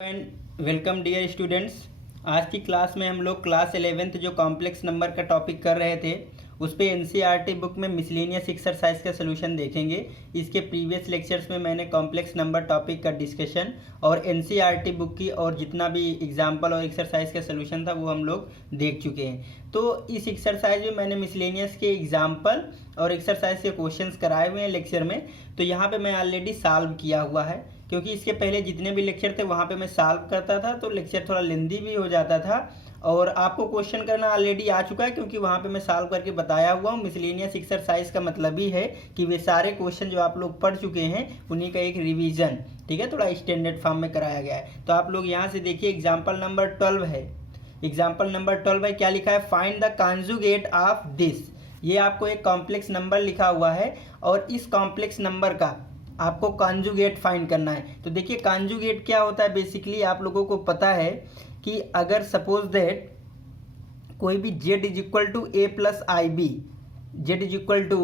And welcome dear students. आज की class में हम लोग क्लास 11th जो कॉम्प्लेक्स नंबर का टॉपिक कर रहे थे उस पे एनसीईआरटी बुक में मिसलेनियस एक्सरसाइज का सलूशन देखेंगे। इसके प्रीवियस लेक्चर्स में मैंने कॉम्प्लेक्स नंबर टॉपिक का डिस्कशन और एनसीईआरटी बुक की और जितना भी एग्जाम्पल और एक्सरसाइज का सलूशन था वो हम लोग देख चुके हैं। तो इस एक्सरसाइज में मैंने मिसलेनियस के एग्जाम्पल और एक्सरसाइज के क्वेश्चंस कराए हुए हैं लेक्चर में। तो यहाँ पे मैं ऑलरेडी सॉल्व किया हुआ है, क्योंकि इसके पहले जितने भी लेक्चर थे वहाँ पे मैं सॉल्व करता था तो लेक्चर थोड़ा लेंदी भी हो जाता था, और आपको क्वेश्चन करना ऑलरेडी आ चुका है क्योंकि वहाँ पे मैं सॉल्व करके बताया हुआ हूँ। मिसलेनियस एक्सरसाइज का मतलब ही है कि वे सारे क्वेश्चन जो आप लोग पढ़ चुके हैं उन्हीं का एक रिवीजन, ठीक है, थोड़ा स्टैंडर्ड फॉर्म में कराया गया है। तो आप लोग यहाँ से देखिए एग्जाम्पल नंबर 12 है। एग्जाम्पल नंबर 12 है, क्या लिखा है, find the conjugate of this. ये आपको एक कॉम्प्लेक्स नंबर लिखा हुआ है और इस कॉम्प्लेक्स नंबर का आपको कॉन्जुगेट फाइंड करना है। तो देखिए कॉन्जुगेट क्या होता है, बेसिकली आप लोगों को पता है कि अगर सपोज दैट कोई भी z is equal to a plus i b, z is equal to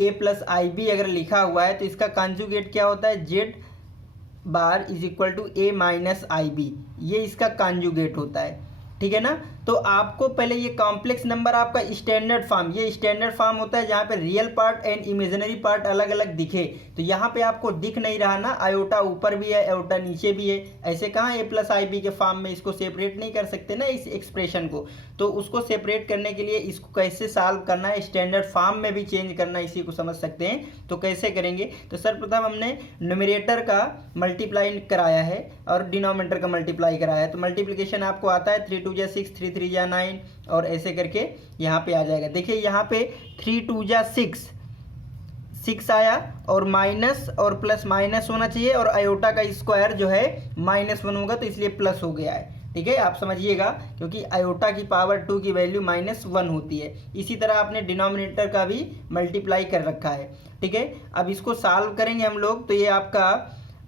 a plus i b अगर लिखा हुआ है तो इसका कॉन्जुगेट क्या होता है, z bar is equal to a minus i b, ये इसका कॉन्जुगेट होता है, ठीक है ना। तो आपको पहले ये कॉम्प्लेक्स नंबर आपका स्टैंडर्ड फॉर्म, ये स्टैंडर्ड फॉर्म होता है जहाँ पे real part and imaginary part अलग अलग दिखे। तो यहाँ पे आपको दिख नहीं रहा ना, आयोटा ऊपर भी है आयोटा नीचे भी है, ऐसे कहाँ ए प्लस आई बी के फॉर्म में इसको सेपरेट नहीं कर सकते ना इस एक्सप्रेशन को। तो उसको सेपरेट करने के लिए इसको कैसे सॉल्व करना है, स्टैंडर्ड फॉर्म में भी चेंज करना है, इसी को समझ सकते हैं। तो कैसे करेंगे, तो सर्वप्रथम हमने न्यूमरेटर का मल्टीप्लाई कराया है और डिनोमिनेटर का मल्टीप्लाई कराया है। तो मल्टीप्लिकेशन आपको आता है 3 2 जा 6, 3 3 जा 9 और ऐसे करके यहाँ पे आ जाएगा। देखिए यहाँ पे 3 2 जा 6 आया और माइनस और प्लस माइनस होना चाहिए और आयोटा का स्क्वायर जो है -1 होगा तो इसलिए प्लस हो गया है, ठीक है, आप समझिएगा, क्योंकि आयोटा की पावर 2 की वैल्यू -1 होती है। इसी तरह आपने डिनोमिनेटर का भी मल्टीप्लाई कर रखा है, ठीक है। अब इसको सॉल्व करेंगे हम लोग, तो ये आपका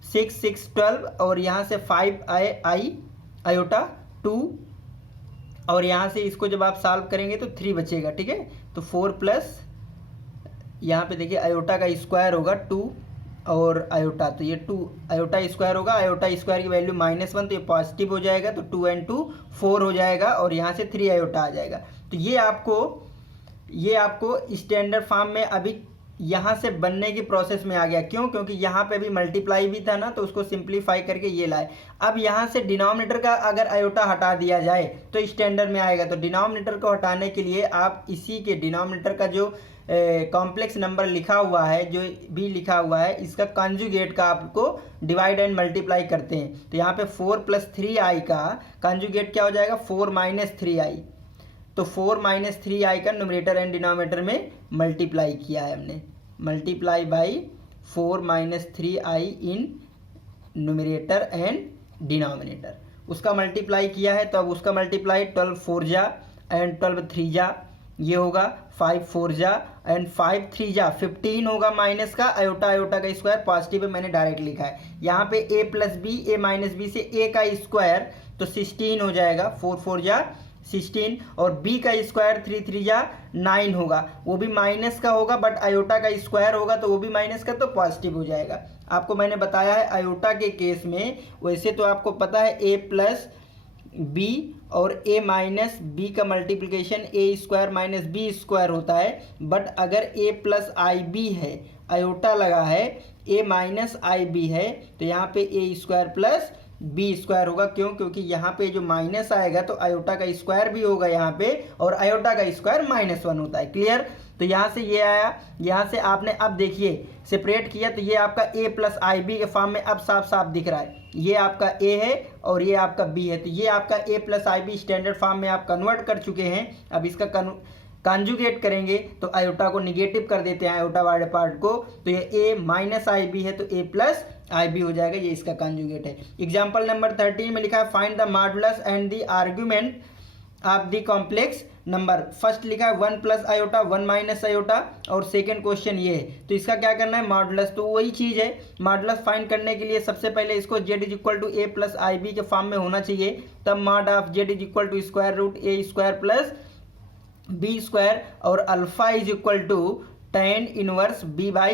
6 6 12 और यहाँ से 5 आई आयोटा 2 और यहाँ से इसको जब आप सॉल्व करेंगे तो 3 बचेगा, ठीक है। तो 4 प्लस यहाँ पे देखिए आयोटा का स्क्वायर होगा 2 और आयोटा, तो ये 2 आयोटा स्क्वायर होगा, आयोटा स्क्वायर की वैल्यू -1 तो ये पॉजिटिव हो जाएगा, तो 2 and 2 4 हो जाएगा और यहाँ से 3 आयोटा आ जाएगा। तो ये आपको स्टैंडर्ड फॉर्म में अभी यहाँ से बनने की प्रोसेस में आ गया। क्यों, क्योंकि यहाँ पे भी मल्टीप्लाई भी था ना, तो उसको सिंप्लीफाई करके ये लाए। अब यहाँ से डिनोमिनेटर का अगर आयोटा हटा दिया जाए तो स्टैंडर्ड में आएगा। तो डिनोमिनेटर को हटाने के लिए आप इसी के डिनोमिनेटर का जो कॉम्प्लेक्स नंबर लिखा हुआ है, जो भी लिखा हुआ है, इसका कॉन्जुगेट का आपको डिवाइड एंड मल्टीप्लाई करते हैं। तो यहाँ पे 4 + 3i का कॉन्जुगेट क्या हो जाएगा, 4 - 3i। तो 4 - 3i का न्यूमरेटर एंड डिनोमिनेटर में मल्टीप्लाई किया है हमने, multiply by 4 - 3i in numerator and denominator, उसका मल्टीप्लाई किया है। तो अब उसका मल्टीप्लाई 12 4 जा एंड 12 3 जा, ये होगा 5 4 जा एंड 5 3 जा 15 होगा, माइनस का आयोटा का स्क्वायर पॉजिटिव है, मैंने डायरेक्ट लिखा है। यहाँ पे a + b, a - b से a का स्क्वायर तो 16 हो जाएगा, 4 4 जा 16 और b का स्क्वायर 3 3 जा 9 होगा, वो भी माइनस का होगा बट आयोटा का स्क्वायर होगा तो वो भी माइनस का, तो पॉजिटिव हो जाएगा। आपको मैंने बताया है आयोटा के केस में, वैसे तो आपको पता है a + b और a - b का मल्टीप्लिकेशन a² - b² होता है, बट अगर a + ib है, आयोटा लगा है, a - ib है, तो यहाँ पे a² + b² होगा। क्यों, क्योंकि यहाँ पे जो माइनस आएगा तो आयोटा का स्क्वायर भी होगा यहाँ पे और आयोटा का स्क्वायर -1 होता है। क्लियर, तो यहाँ से ये आया, यहाँ से आपने अब देखिए सेपरेट किया तो ये आपका a + ib के फॉर्म में अब साफ साफ दिख रहा है, ये आपका a है और ये आपका b है। तो ये आपका a + ib स्टैंडर्ड फॉर्म में आप कन्वर्ट कर चुके हैं। अब इसका कॉन्जुगेट करेंगे तो आयोटा को निगेटिव कर देते हैं, आयोटा वाले पार्ट को, तो ये a - ib है तो a + ib हो जाएगा, ये इसका कॉन्जुगेट है। एग्जाम्पल नंबर 13 में लिखा है find the modulus and the argument of the complex number. First लिखा है 1 + आयोटा 1 - आयोटा और सेकेंड क्वेश्चन ये है। तो इसका क्या करना है, मॉडुलस, तो वही चीज़ है। मॉडुलस फाइंड करने के लिए सबसे पहले इसको z = a + ib के फॉर्म में होना चाहिए, तब mod of z = √a² + b² और अल्फा = tan 1 b/a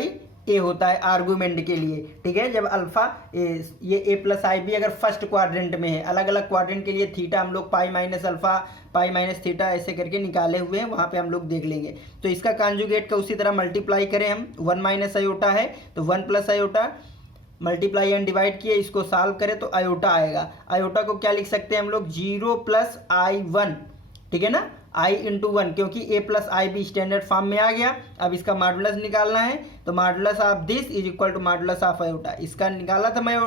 ए होता है आर्गूमेंट के लिए, ठीक है। जब अल्फा ये ए प्लस आई बी अगर फर्स्ट क्वाड्रेंट में है, अलग अलग क्वाड्रेंट के लिए थीटा हम लोग pi minus alpha pi minus theta ऐसे करके निकाले हुए हैं, वहाँ पे हम लोग देख लेंगे। तो इसका कॉन्जुगेट का उसी तरह मल्टीप्लाई करें हम, 1 माइनस आयोटा है तो 1 plus iota, multiply and divide किए, इसको सॉल्व करें तो आयोटा आएगा। आयोटा को क्या लिख सकते हैं हम लोग, 0 प्लस I1, ठीक है ना, I इंटू 1, क्योंकि a plus i b standard form में आ गया। अब इसका मॉडुलस निकालना है, तो modulus of this is equal to modulus of iota. इसका निकाला था मैं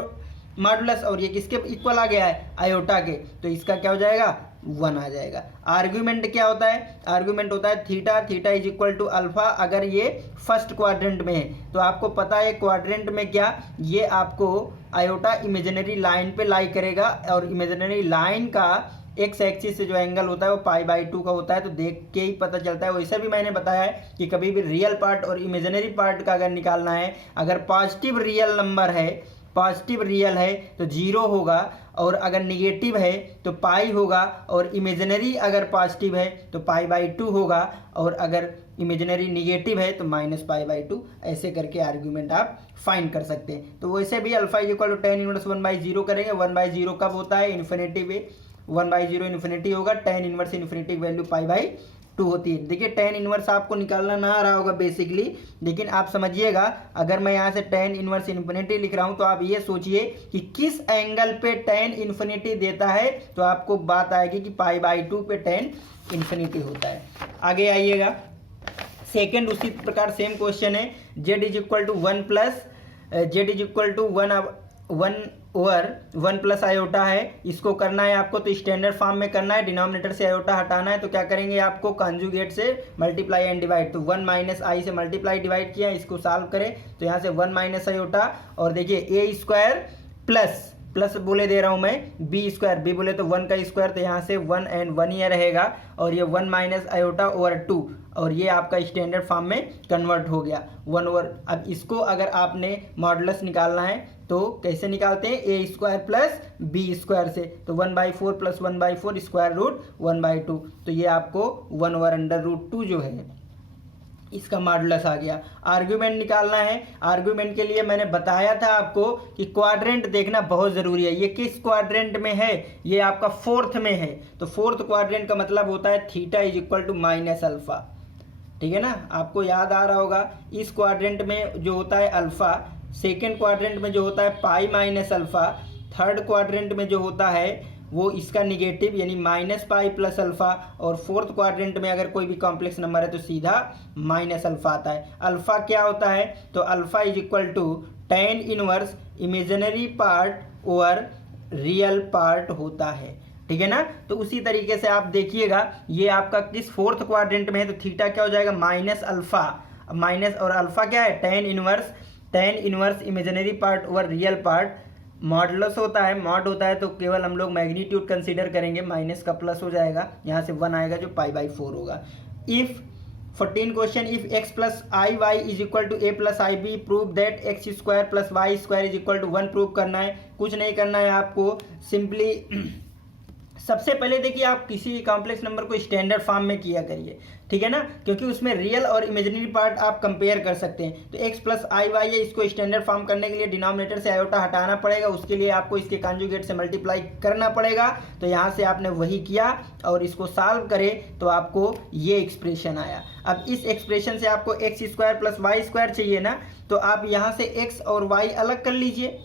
मॉडुलस, और ये किसके इक्वल आ गया है, आयोटा के, तो इसका क्या हो जाएगा, 1 आ जाएगा। आर्ग्यूमेंट क्या होता है, आर्ग्यूमेंट होता है theta, theta is equal to alpha अगर ये फर्स्ट क्वाड्रेंट में है। तो आपको पता है क्वाड्रेंट में क्या, ये आपको आयोटा इमेजिनरी लाइन पे लाई करेगा, और इमेजिनरी लाइन का एक्स एक्सिस से जो एंगल होता है वो π/2 का होता है। तो देख के ही पता चलता है। वैसे भी मैंने बताया है कि कभी भी रियल पार्ट और इमेजिनरी पार्ट का अगर निकालना है, अगर पॉजिटिव रियल नंबर है, पॉजिटिव रियल है तो 0 होगा, और अगर निगेटिव है तो पाई होगा, और इमेजिनरी अगर पॉजिटिव है तो π/2 होगा, और अगर इमेजिनरी निगेटिव है तो -π/2। ऐसे करके आर्ग्यूमेंट आप फाइंड कर सकते हैं। तो वैसे भी alpha is equal to tan inverse 1/0 करेंगे। 1/0 कब होता है, इन्फिनिटी में 1/0 इन्फिनिटी होगा, tan इनवर्स इन्फिनिटी की वैल्यू π/2 होती है। देखिए tan इनवर्स आपको निकालना ना आ रहा होगा बेसिकली, लेकिन आप समझिएगा, अगर मैं यहाँ से tan इनवर्स इन्फिनिटी लिख रहा हूँ तो आप ये सोचिए कि किस एंगल पे tan इन्फिनिटी देता है, तो आपको बात आएगी कि π/2 पे tan इन्फिनिटी होता है। आगे आइएगा, सेकेंड उसी प्रकार सेम क्वेश्चन है, z is equal to 1 plus z is equal to 1/1 plus iota है। इसको करना है आपको, तो स्टैंडर्ड फॉर्म में करना है, डिनोमिनेटर से आयोटा हटाना है। तो क्या करेंगे, आपको कॉन्जुगेट से मल्टीप्लाई एंड डिवाइड, तो 1 माइनस आई से मल्टीप्लाई डिवाइड किया, इसको सॉल्व करें तो यहाँ से 1 माइनस आयोटा, और देखिए ए स्क्वायर प्लस प्लस बोले दे रहा हूँ मैं, बी स्क्वायर, बी बोले तो 1 का स्क्वायर, तो यहाँ से 1 एंड 1 ही रहेगा, और ये 1 माइनस आयोटा ओवर 2, और ये आपका स्टैंडर्ड फॉर्म में कन्वर्ट हो गया 1 ओवर। अब इसको अगर आपने मॉडुलस निकालना है तो कैसे निकालते हैं, ए स्क्वायर प्लस बी स्क्वायर से, तो 1/4 प्लस 1/4 स्क्वायर रूट 1/2, तो ये आपको 1 ओवर अंडर रूट 2 जो है इसका मॉडुलस आ गया। आर्ग्यूमेंट निकालना है, आर्ग्यूमेंट के लिए मैंने बताया था आपको कि क्वाड्रेंट देखना बहुत ज़रूरी है। ये किस क्वाड्रेंट में है, ये आपका फोर्थ में है, तो फोर्थ क्वाड्रेंट का मतलब होता है theta is equal to minus alpha, ठीक है ना। आपको याद आ रहा होगा, इस क्वाड्रेंट में जो होता है अल्फा, सेकेंड क्वाड्रेंट में जो होता है pi minus alpha, third quadrant में जो होता है वो इसका निगेटिव यानी -π प्लस अल्फा, और फोर्थ क्वाड्रेंट में अगर कोई भी कॉम्प्लेक्स नंबर है तो सीधा माइनस अल्फा आता है। अल्फा क्या होता है, तो alpha is equal to tan inverse imaginary part over real part होता है, ठीक है ना। तो उसी तरीके से आप देखिएगा, ये आपका किस फोर्थ क्वाड्रेंट में है, तो थीटा क्या हो जाएगा, माइनस अल्फा, माइनस और अल्फा क्या है, tan inverse imaginary part over real part. Modulus होता है, मॉड होता है तो केवल हम लोग मैग्नीट्यूड कंसीडर करेंगे, माइनस का प्लस हो जाएगा, यहाँ से 1 आएगा जो π/4 होगा। If 14 question, if x plus i y is equal to a plus i b, prove that x square plus y square is equal to 1 prove करना है। कुछ नहीं करना है आपको, सिंपली सबसे पहले देखिए आप किसी कॉम्प्लेक्स नंबर को स्टैंडर्ड फॉर्म में किया करिए, ठीक है ना, क्योंकि उसमें रियल और इमेजिनरी पार्ट आप कंपेयर कर सकते हैं। तो x प्लस आई वाई है, इसको स्टैंडर्ड फॉर्म करने के लिए डिनोमिनेटर से आयोटा हटाना पड़ेगा, उसके लिए आपको इसके कॉन्जुगेट से मल्टीप्लाई करना पड़ेगा। तो यहाँ से आपने वही किया और इसको सॉल्व करें तो आपको ये एक्सप्रेशन आया। अब इस एक्सप्रेशन से आपको x square plus y square चाहिए ना, तो आप यहाँ से एक्स और वाई अलग कर लीजिए,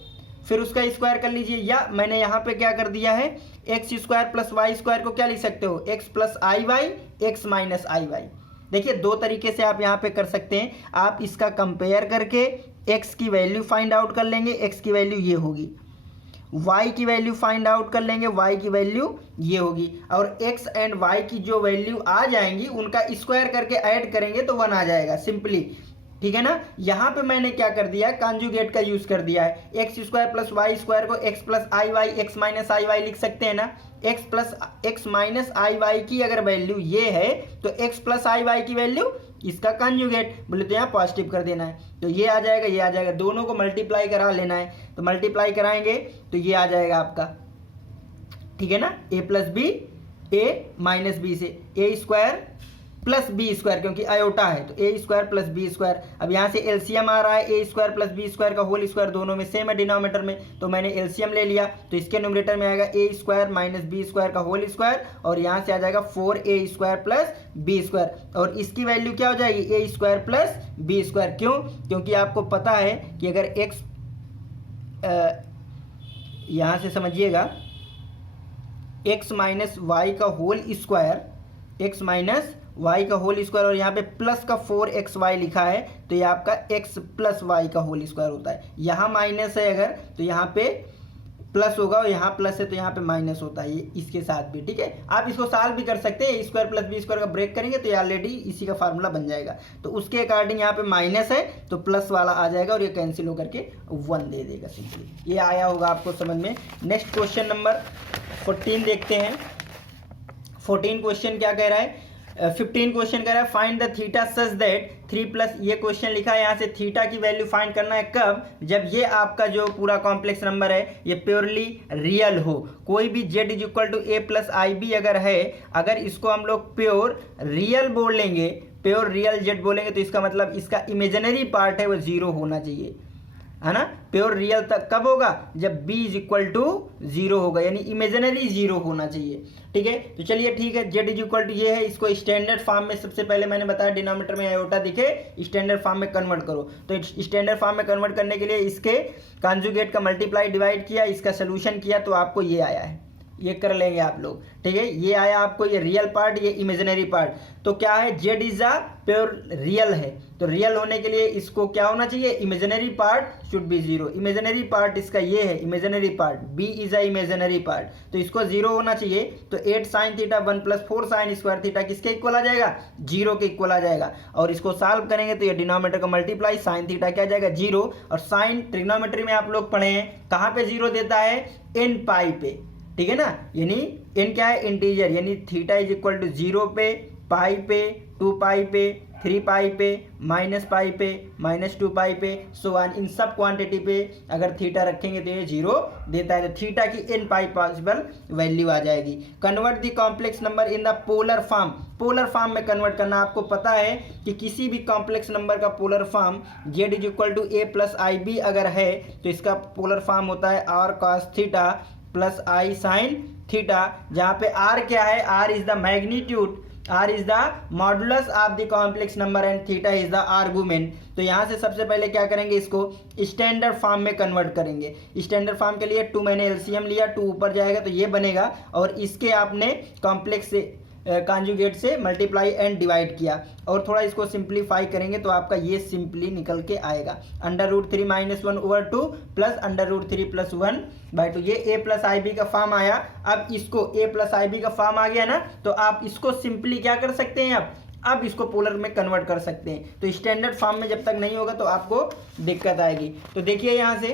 फिर उसका स्क्वायर कर लीजिए, या मैंने यहाँ पे क्या कर दिया है, x square plus y square को क्या लिख सकते हो, x plus i y, x minus i y. देखिए दो तरीके से आप यहाँ पे कर सकते हैं। आप इसका कंपेयर करके एक्स की वैल्यू फाइंड आउट कर लेंगे, एक्स की वैल्यू ये होगी, वाई की वैल्यू फाइंड आउट कर लेंगे, वाई की वैल्यू ये होगी, और एक्स एंड वाई की जो वैल्यू आ जाएंगी उनका स्क्वायर करके ऐड करेंगे तो 1 आ जाएगा सिंपली, ठीक है ना। यहाँ पे मैंने क्या कर दिया है, कॉन्जुगेट का यूज कर दिया है। X square plus y square को x plus i y, x minus i y लिख सकते हैं ना। X plus x minus i y की अगर वैल्यू ये है तो एक्स प्लस आई वाई की वैल्यू इसका कॉन्जुगेट, बोले तो यहाँ पॉजिटिव कर देना है, तो ये आ जाएगा, ये आ जाएगा, दोनों को मल्टीप्लाई करा लेना है। तो मल्टीप्लाई कराएंगे तो ये आ जाएगा आपका, ठीक है ना, ए प्लस बी, ए माइनस बी से ए स्क्वायर प्लस बी स्क्वायर, क्योंकि आयोटा है तो ए स्क्वायर प्लस बी स्क्वायर। अब यहाँ से एलसीएम आ रहा है, a square plus b square का होल स्क्वायर दोनों में सेम है डिनोमिनेटर में, तो मैंने एलसीएम ले लिया, तो इसके न्यूमरेटर में आएगा ए स्क्वायर माइनस बी स्क्वायर का होल स्क्वायर, और यहाँ से आ जाएगा 4a square plus b square, और इसकी वैल्यू क्या हो जाएगी, ए स्क्वायर प्लस बी स्क्वायर। क्यों? क्योंकि आपको पता है कि अगर एक्स, यहाँ से समझिएगा, एक्स माइनस वाई का whole square, x minus y का होल स्क्वायर, और यहाँ पे प्लस का 4xy लिखा है, तो ये आपका x प्लस वाई का होल स्क्वायर होता है। यहाँ माइनस है अगर, तो यहाँ पे प्लस होगा, और यहाँ प्लस है तो यहाँ पे माइनस होता है, ये इसके साथ भी। ठीक है, आप इसको सॉल्व भी कर सकते हैं, ए स्क्वायर प्लस बी स्क्वायर का ब्रेक करेंगे तो ये ऑलरेडी इसी का फार्मूला बन जाएगा। तो उसके अकॉर्डिंग यहाँ पे माइनस है तो प्लस वाला आ जाएगा, और ये कैंसिल होकर के 1 दे देगा सिंपली। ये आया होगा आपको समझ में। नेक्स्ट क्वेश्चन नंबर 14 देखते हैं। 14 क्वेश्चन क्या कह रहा है, 15 क्वेश्चन कह रहा है find the theta such that 3 plus, ये क्वेश्चन लिखा है यहाँ से थीटा की वैल्यू फाइंड करना है कब, जब ये आपका जो पूरा कॉम्प्लेक्स नंबर है ये प्योरली रियल हो। कोई भी z is equal to a plus i b अगर है, अगर इसको हम लोग प्योर रियल बोलेंगे, प्योर रियल z बोलेंगे, तो इसका मतलब इसका इमेजिनरी पार्ट है वो 0 होना चाहिए, है ना। प्योर रियल तक कब होगा, जब b इज इक्वल टू 0 होगा, यानी इमेजिनरी 0 होना चाहिए। ठीक है, तो चलिए ठीक है, z इज इक्वल टू ये है, इसको स्टैंडर्ड फॉर्म में सबसे पहले मैंने बताया डिनोमिनेटर में आयोटा दिखे, स्टैंडर्ड फॉर्म में कन्वर्ट करो। तो स्टैंडर्ड फॉर्म में कन्वर्ट करने के लिए इसके कॉन्जुगेट का मल्टीप्लाई डिवाइड किया, इसका सोल्यूशन किया, तो आपको ये आया है, ये कर लेंगे आप लोग। ठीक है, ये आया आपको, ये रियल पार्ट, ये इमेजिनरी पार्ट। तो क्या है, z is a pure real है, तो रियल होने के लिए इसको क्या होना चाहिए, imaginary part should be 0। Imaginary part इसका ये है, imaginary part, b is a imaginary part, तो इसको 0 होना चाहिए। तो 8 sine theta 1 plus 4 sine square theta किसके इक्वल आ जाएगा, 0 के इक्वल आ जाएगा। और इसको सॉल्व करेंगे तो ये डिनोमिनेटर का मल्टीप्लाई, साइन थीटा क्या आ जाएगा 0, और साइन ट्रिग्नोमेट्री में आप लोग पढ़े हैं कहाँ पे 0 देता है, n पाई पे। ठीक है ना, यानी n क्या है, इंटीजर, यानी थीटा इज इक्वल टू 0 पे, पाई पे, 2 पाई पे, 3 पाई पे, माइनस पाई पे, माइनस 2 पाई पे, सो ऑन। इन सब क्वांटिटी पे अगर थीटा रखेंगे तो ये 0 देता है, तो थीटा की n पाई पॉसिबल वैल्यू आ जाएगी। Convert the complex number in the polar form, polar form में कन्वर्ट करना। आपको पता है कि किसी भी कॉम्प्लेक्स नंबर का polar form z is equal to a plus i b अगर है, तो इसका पोलर फॉर्म होता है r cos theta plus i sine theta, जहाँ पे r क्या है, r is the magnitude, r is the modulus of the complex number and theta is the argument. तो यहाँ से सबसे पहले क्या करेंगे, इसको स्टैंडर्ड फॉर्म में कन्वर्ट करेंगे। स्टैंडर्ड फॉर्म के लिए 2 मैंने एलसीएम लिया, 2 ऊपर जाएगा तो ये बनेगा, और इसके आपने कॉम्प्लेक्स से कॉन्जुगेट से मल्टीप्लाई एंड डिवाइड किया, और थोड़ा इसको सिंप्लीफाई करेंगे तो आपका ये सिंपली निकल के आएगा, √3 - 1/2 प्लस √3 + 1/2। ये a प्लस आई बी का फॉर्म आया। अब इसको a प्लस आई बी का फॉर्म आ गया ना, तो आप इसको सिंपली क्या कर सकते हैं, अब इसको पोलर में कन्वर्ट कर सकते हैं। तो स्टैंडर्ड फॉर्म में जब तक नहीं होगा तो आपको दिक्कत आएगी। तो देखिए यहाँ से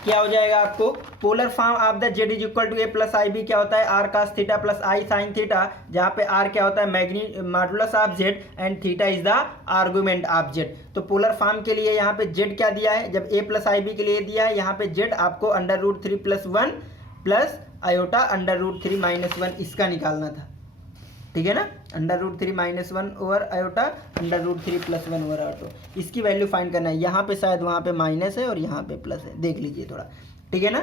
क्या हो जाएगा, आपको polar form of the z is equal to a plus i b क्या होता है, r cos theta plus i sine theta, जहाँ पे r क्या होता है, modulus of z and theta is the argument of z। तो पोलर फॉर्म के लिए यहाँ पे z क्या दिया है, जब a प्लस आई बी के लिए दिया है, यहाँ पे z आपको √3 + 1 प्लस आयोटा √3 - 1 इसका निकालना था। ठीक है ना, √3 - 1 ओवर आयोटा √3 + 1 ओवर आयोटा, इसकी वैल्यू फाइंड करना है। यहाँ पे शायद वहाँ पे माइनस है और यहाँ पे प्लस है, देख लीजिए थोड़ा। ठीक है ना,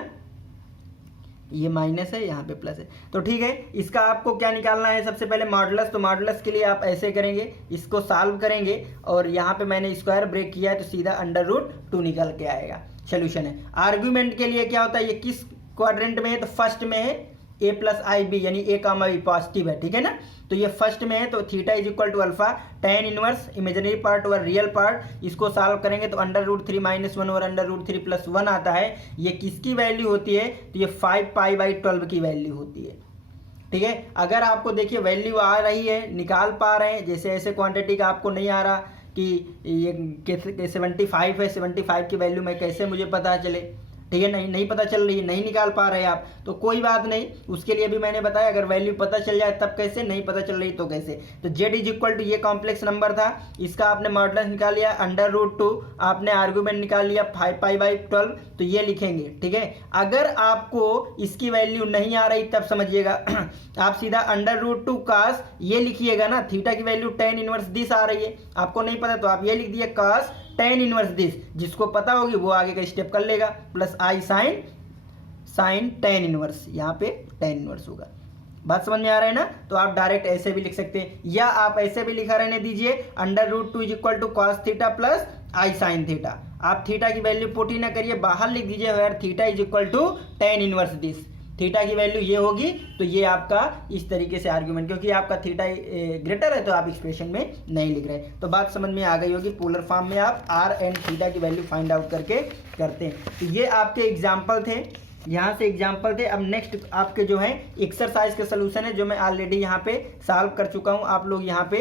ये माइनस है, यहाँ पे प्लस है, तो ठीक है। इसका आपको क्या निकालना है, सबसे पहले मॉडुलस। तो मॉडुलस के लिए आप ऐसे करेंगे, इसको सॉल्व करेंगे, और यहाँ पे मैंने स्क्वायर ब्रेक किया है तो सीधा √2 निकल के आएगा, सोल्यूशन है। आर्ग्यूमेंट के लिए क्या होता है, ये किस क्वाड्रेंट में है, तो फर्स्ट में है, a प्लस आई बी, यानी a कामा b पॉजिटिव है। ठीक है ना, तो ये फर्स्ट में है, तो theta is equal to alpha tan inverse imaginary part over real part, इसको सॉल्व करेंगे तो √3 - 1 ओवर √3 + 1 आता है। ये किसकी वैल्यू होती है, तो ये 5π/12 की वैल्यू होती है। ठीक है, अगर आपको देखिए वैल्यू आ रही है, निकाल पा रहे हैं, जैसे ऐसे क्वांटिटी का आपको नहीं आ रहा कि ये 75 है, 75 की वैल्यू में कैसे मुझे पता चले। ठीक है, नहीं पता चल रही है, नहीं निकाल पा रहे आप, तो कोई बात नहीं, उसके लिए भी मैंने बताया अगर वैल्यू पता चल जाए तब कैसे, नहीं पता चल रही तो कैसे। तो z इज इक्वल टू ये कॉम्प्लेक्स नंबर था, इसका आपने मॉडुलस निकाल लिया √2, आपने आर्गूमेंट निकाल लिया 5π/12, तो ये लिखेंगे। ठीक है, अगर आपको इसकी वैल्यू नहीं आ रही तब समझिएगा आप सीधा √2 cos ये लिखिएगा ना, थीटा की वैल्यू tan इनवर्स दिस आ रही है, आपको नहीं पता तो आप ये लिख दिए cos tan इनवर्स दिस, जिसको पता होगी वो आगे का स्टेप कर लेगा, plus i sin tan inverse, यहाँ पे tan इनवर्स होगा। बात समझ में आ रहा है ना? तो आप डायरेक्ट ऐसे भी लिख सकते हैं, या आप ऐसे भी लिखा रहने दीजिए √2 is equal to cos theta plus i sin theta. आप थीटा की वैल्यू पुट ही ना करिए, बाहर लिख दीजिए where theta is equal to tan inverse this, theta की वैल्यू ये होगी, तो ये आपका इस तरीके से आर्ग्यूमेंट, क्योंकि आपका थीटा ग्रेटर है तो आप एक्सप्रेशन में नहीं लिख रहे। तो बात समझ में आ गई होगी, पोलर फॉर्म में आप r एंड थीटा की वैल्यू फाइंड आउट करके करते हैं। तो ये आपके एग्जाम्पल थे, यहाँ से एग्जाम्पल थे। अब नेक्स्ट आपके जो है एक्सरसाइज का सलूशन है, जो मैं ऑलरेडी यहाँ पे सॉल्व कर चुका हूँ। आप लोग यहाँ पे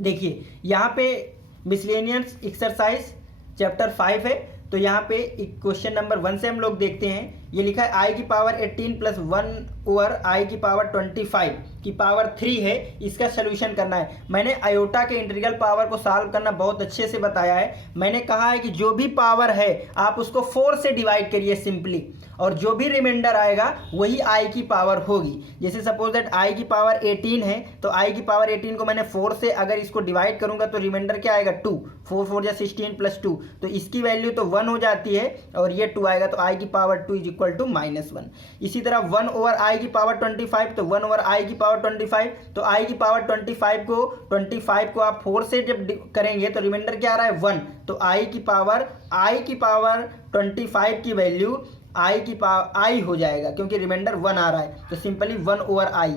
देखिए, यहाँ पे मिसलेनियस एक्सरसाइज चैप्टर 5 है, तो यहाँ पे क्वेश्चन नंबर 1 से हम लोग देखते हैं। ये लिखा है i की पावर 18 प्लस 1 ओवर i की पावर 25 की पावर 3 है, इसका सोल्यूशन करना है। मैंने आयोटा के इंटीग्रल पावर को सॉल्व करना बहुत अच्छे से बताया है। मैंने कहा है कि जो भी पावर है आप उसको 4 से डिवाइड करिए सिंपली, और जो भी रिमाइंडर आएगा वही i की पावर होगी। जैसे सपोज दैट i की पावर 18 है, तो i की पावर 18 को मैंने 4 से अगर इसको डिवाइड करूंगा तो रिमाइंडर क्या आएगा 2, 4 4 जा 16 प्लस 2, तो इसकी वैल्यू तो 1 हो जाती है और ये 2 आएगा, तो i की पावर 2 इज इक्वल टू -1। इसी तरह 1 ओवर i की पावर 25, तो 1 ओवर i की पावर 25, तो i की पावर 25 को आप 4 से जब करेंगे तो रिमाइंडर क्या आ रहा है 1, तो i की पावर 25 की वैल्यू i की पावर i हो जाएगा, क्योंकि रिमाइंडर 1 आ रहा है, तो सिंपली 1 ओवर i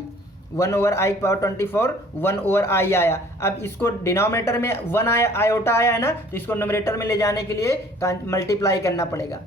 की पावर 24, 1 ओवर i आया। अब इसको डिनोमिनेटर में 1 आया, आयोटा आया है ना, तो इसको न्यूमरेटर में ले जाने के लिए मल्टीप्लाई करना पड़ेगा।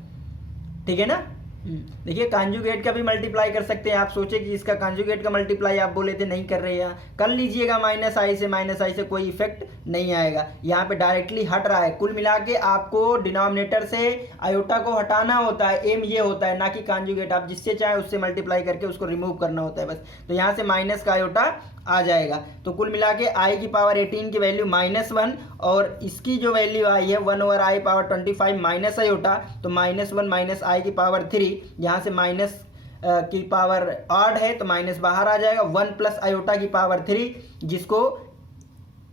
ठीक है ना? देखिए कॉन्जुगेट का भी मल्टीप्लाई कर सकते हैं। आप सोचे कि इसका कॉन्जुगेट का मल्टीप्लाई आप बोले थे नहीं कर रहे हैं, कर लीजिएगा, -i से कोई इफेक्ट नहीं आएगा, यहाँ पे डायरेक्टली हट रहा है। कुल मिला के आपको डिनोमिनेटर से आयोटा को हटाना होता है, एम ये होता है, ना कि कॉन्जुगेट। आप जिससे चाहे उससे मल्टीप्लाई करके उसको रिमूव करना होता है बस। तो यहाँ से माइनस का आयोटा आ जाएगा। तो कुल मिला के i की पावर 18 की वैल्यू -1, और इसकी जो वैल्यू आई है 1 over i power 25 minus iota, तो -1 माइनस i की पावर 3, यहाँ से माइनस की पावर ऑड है तो माइनस बाहर आ जाएगा, 1 प्लस आयोटा की पावर 3, जिसको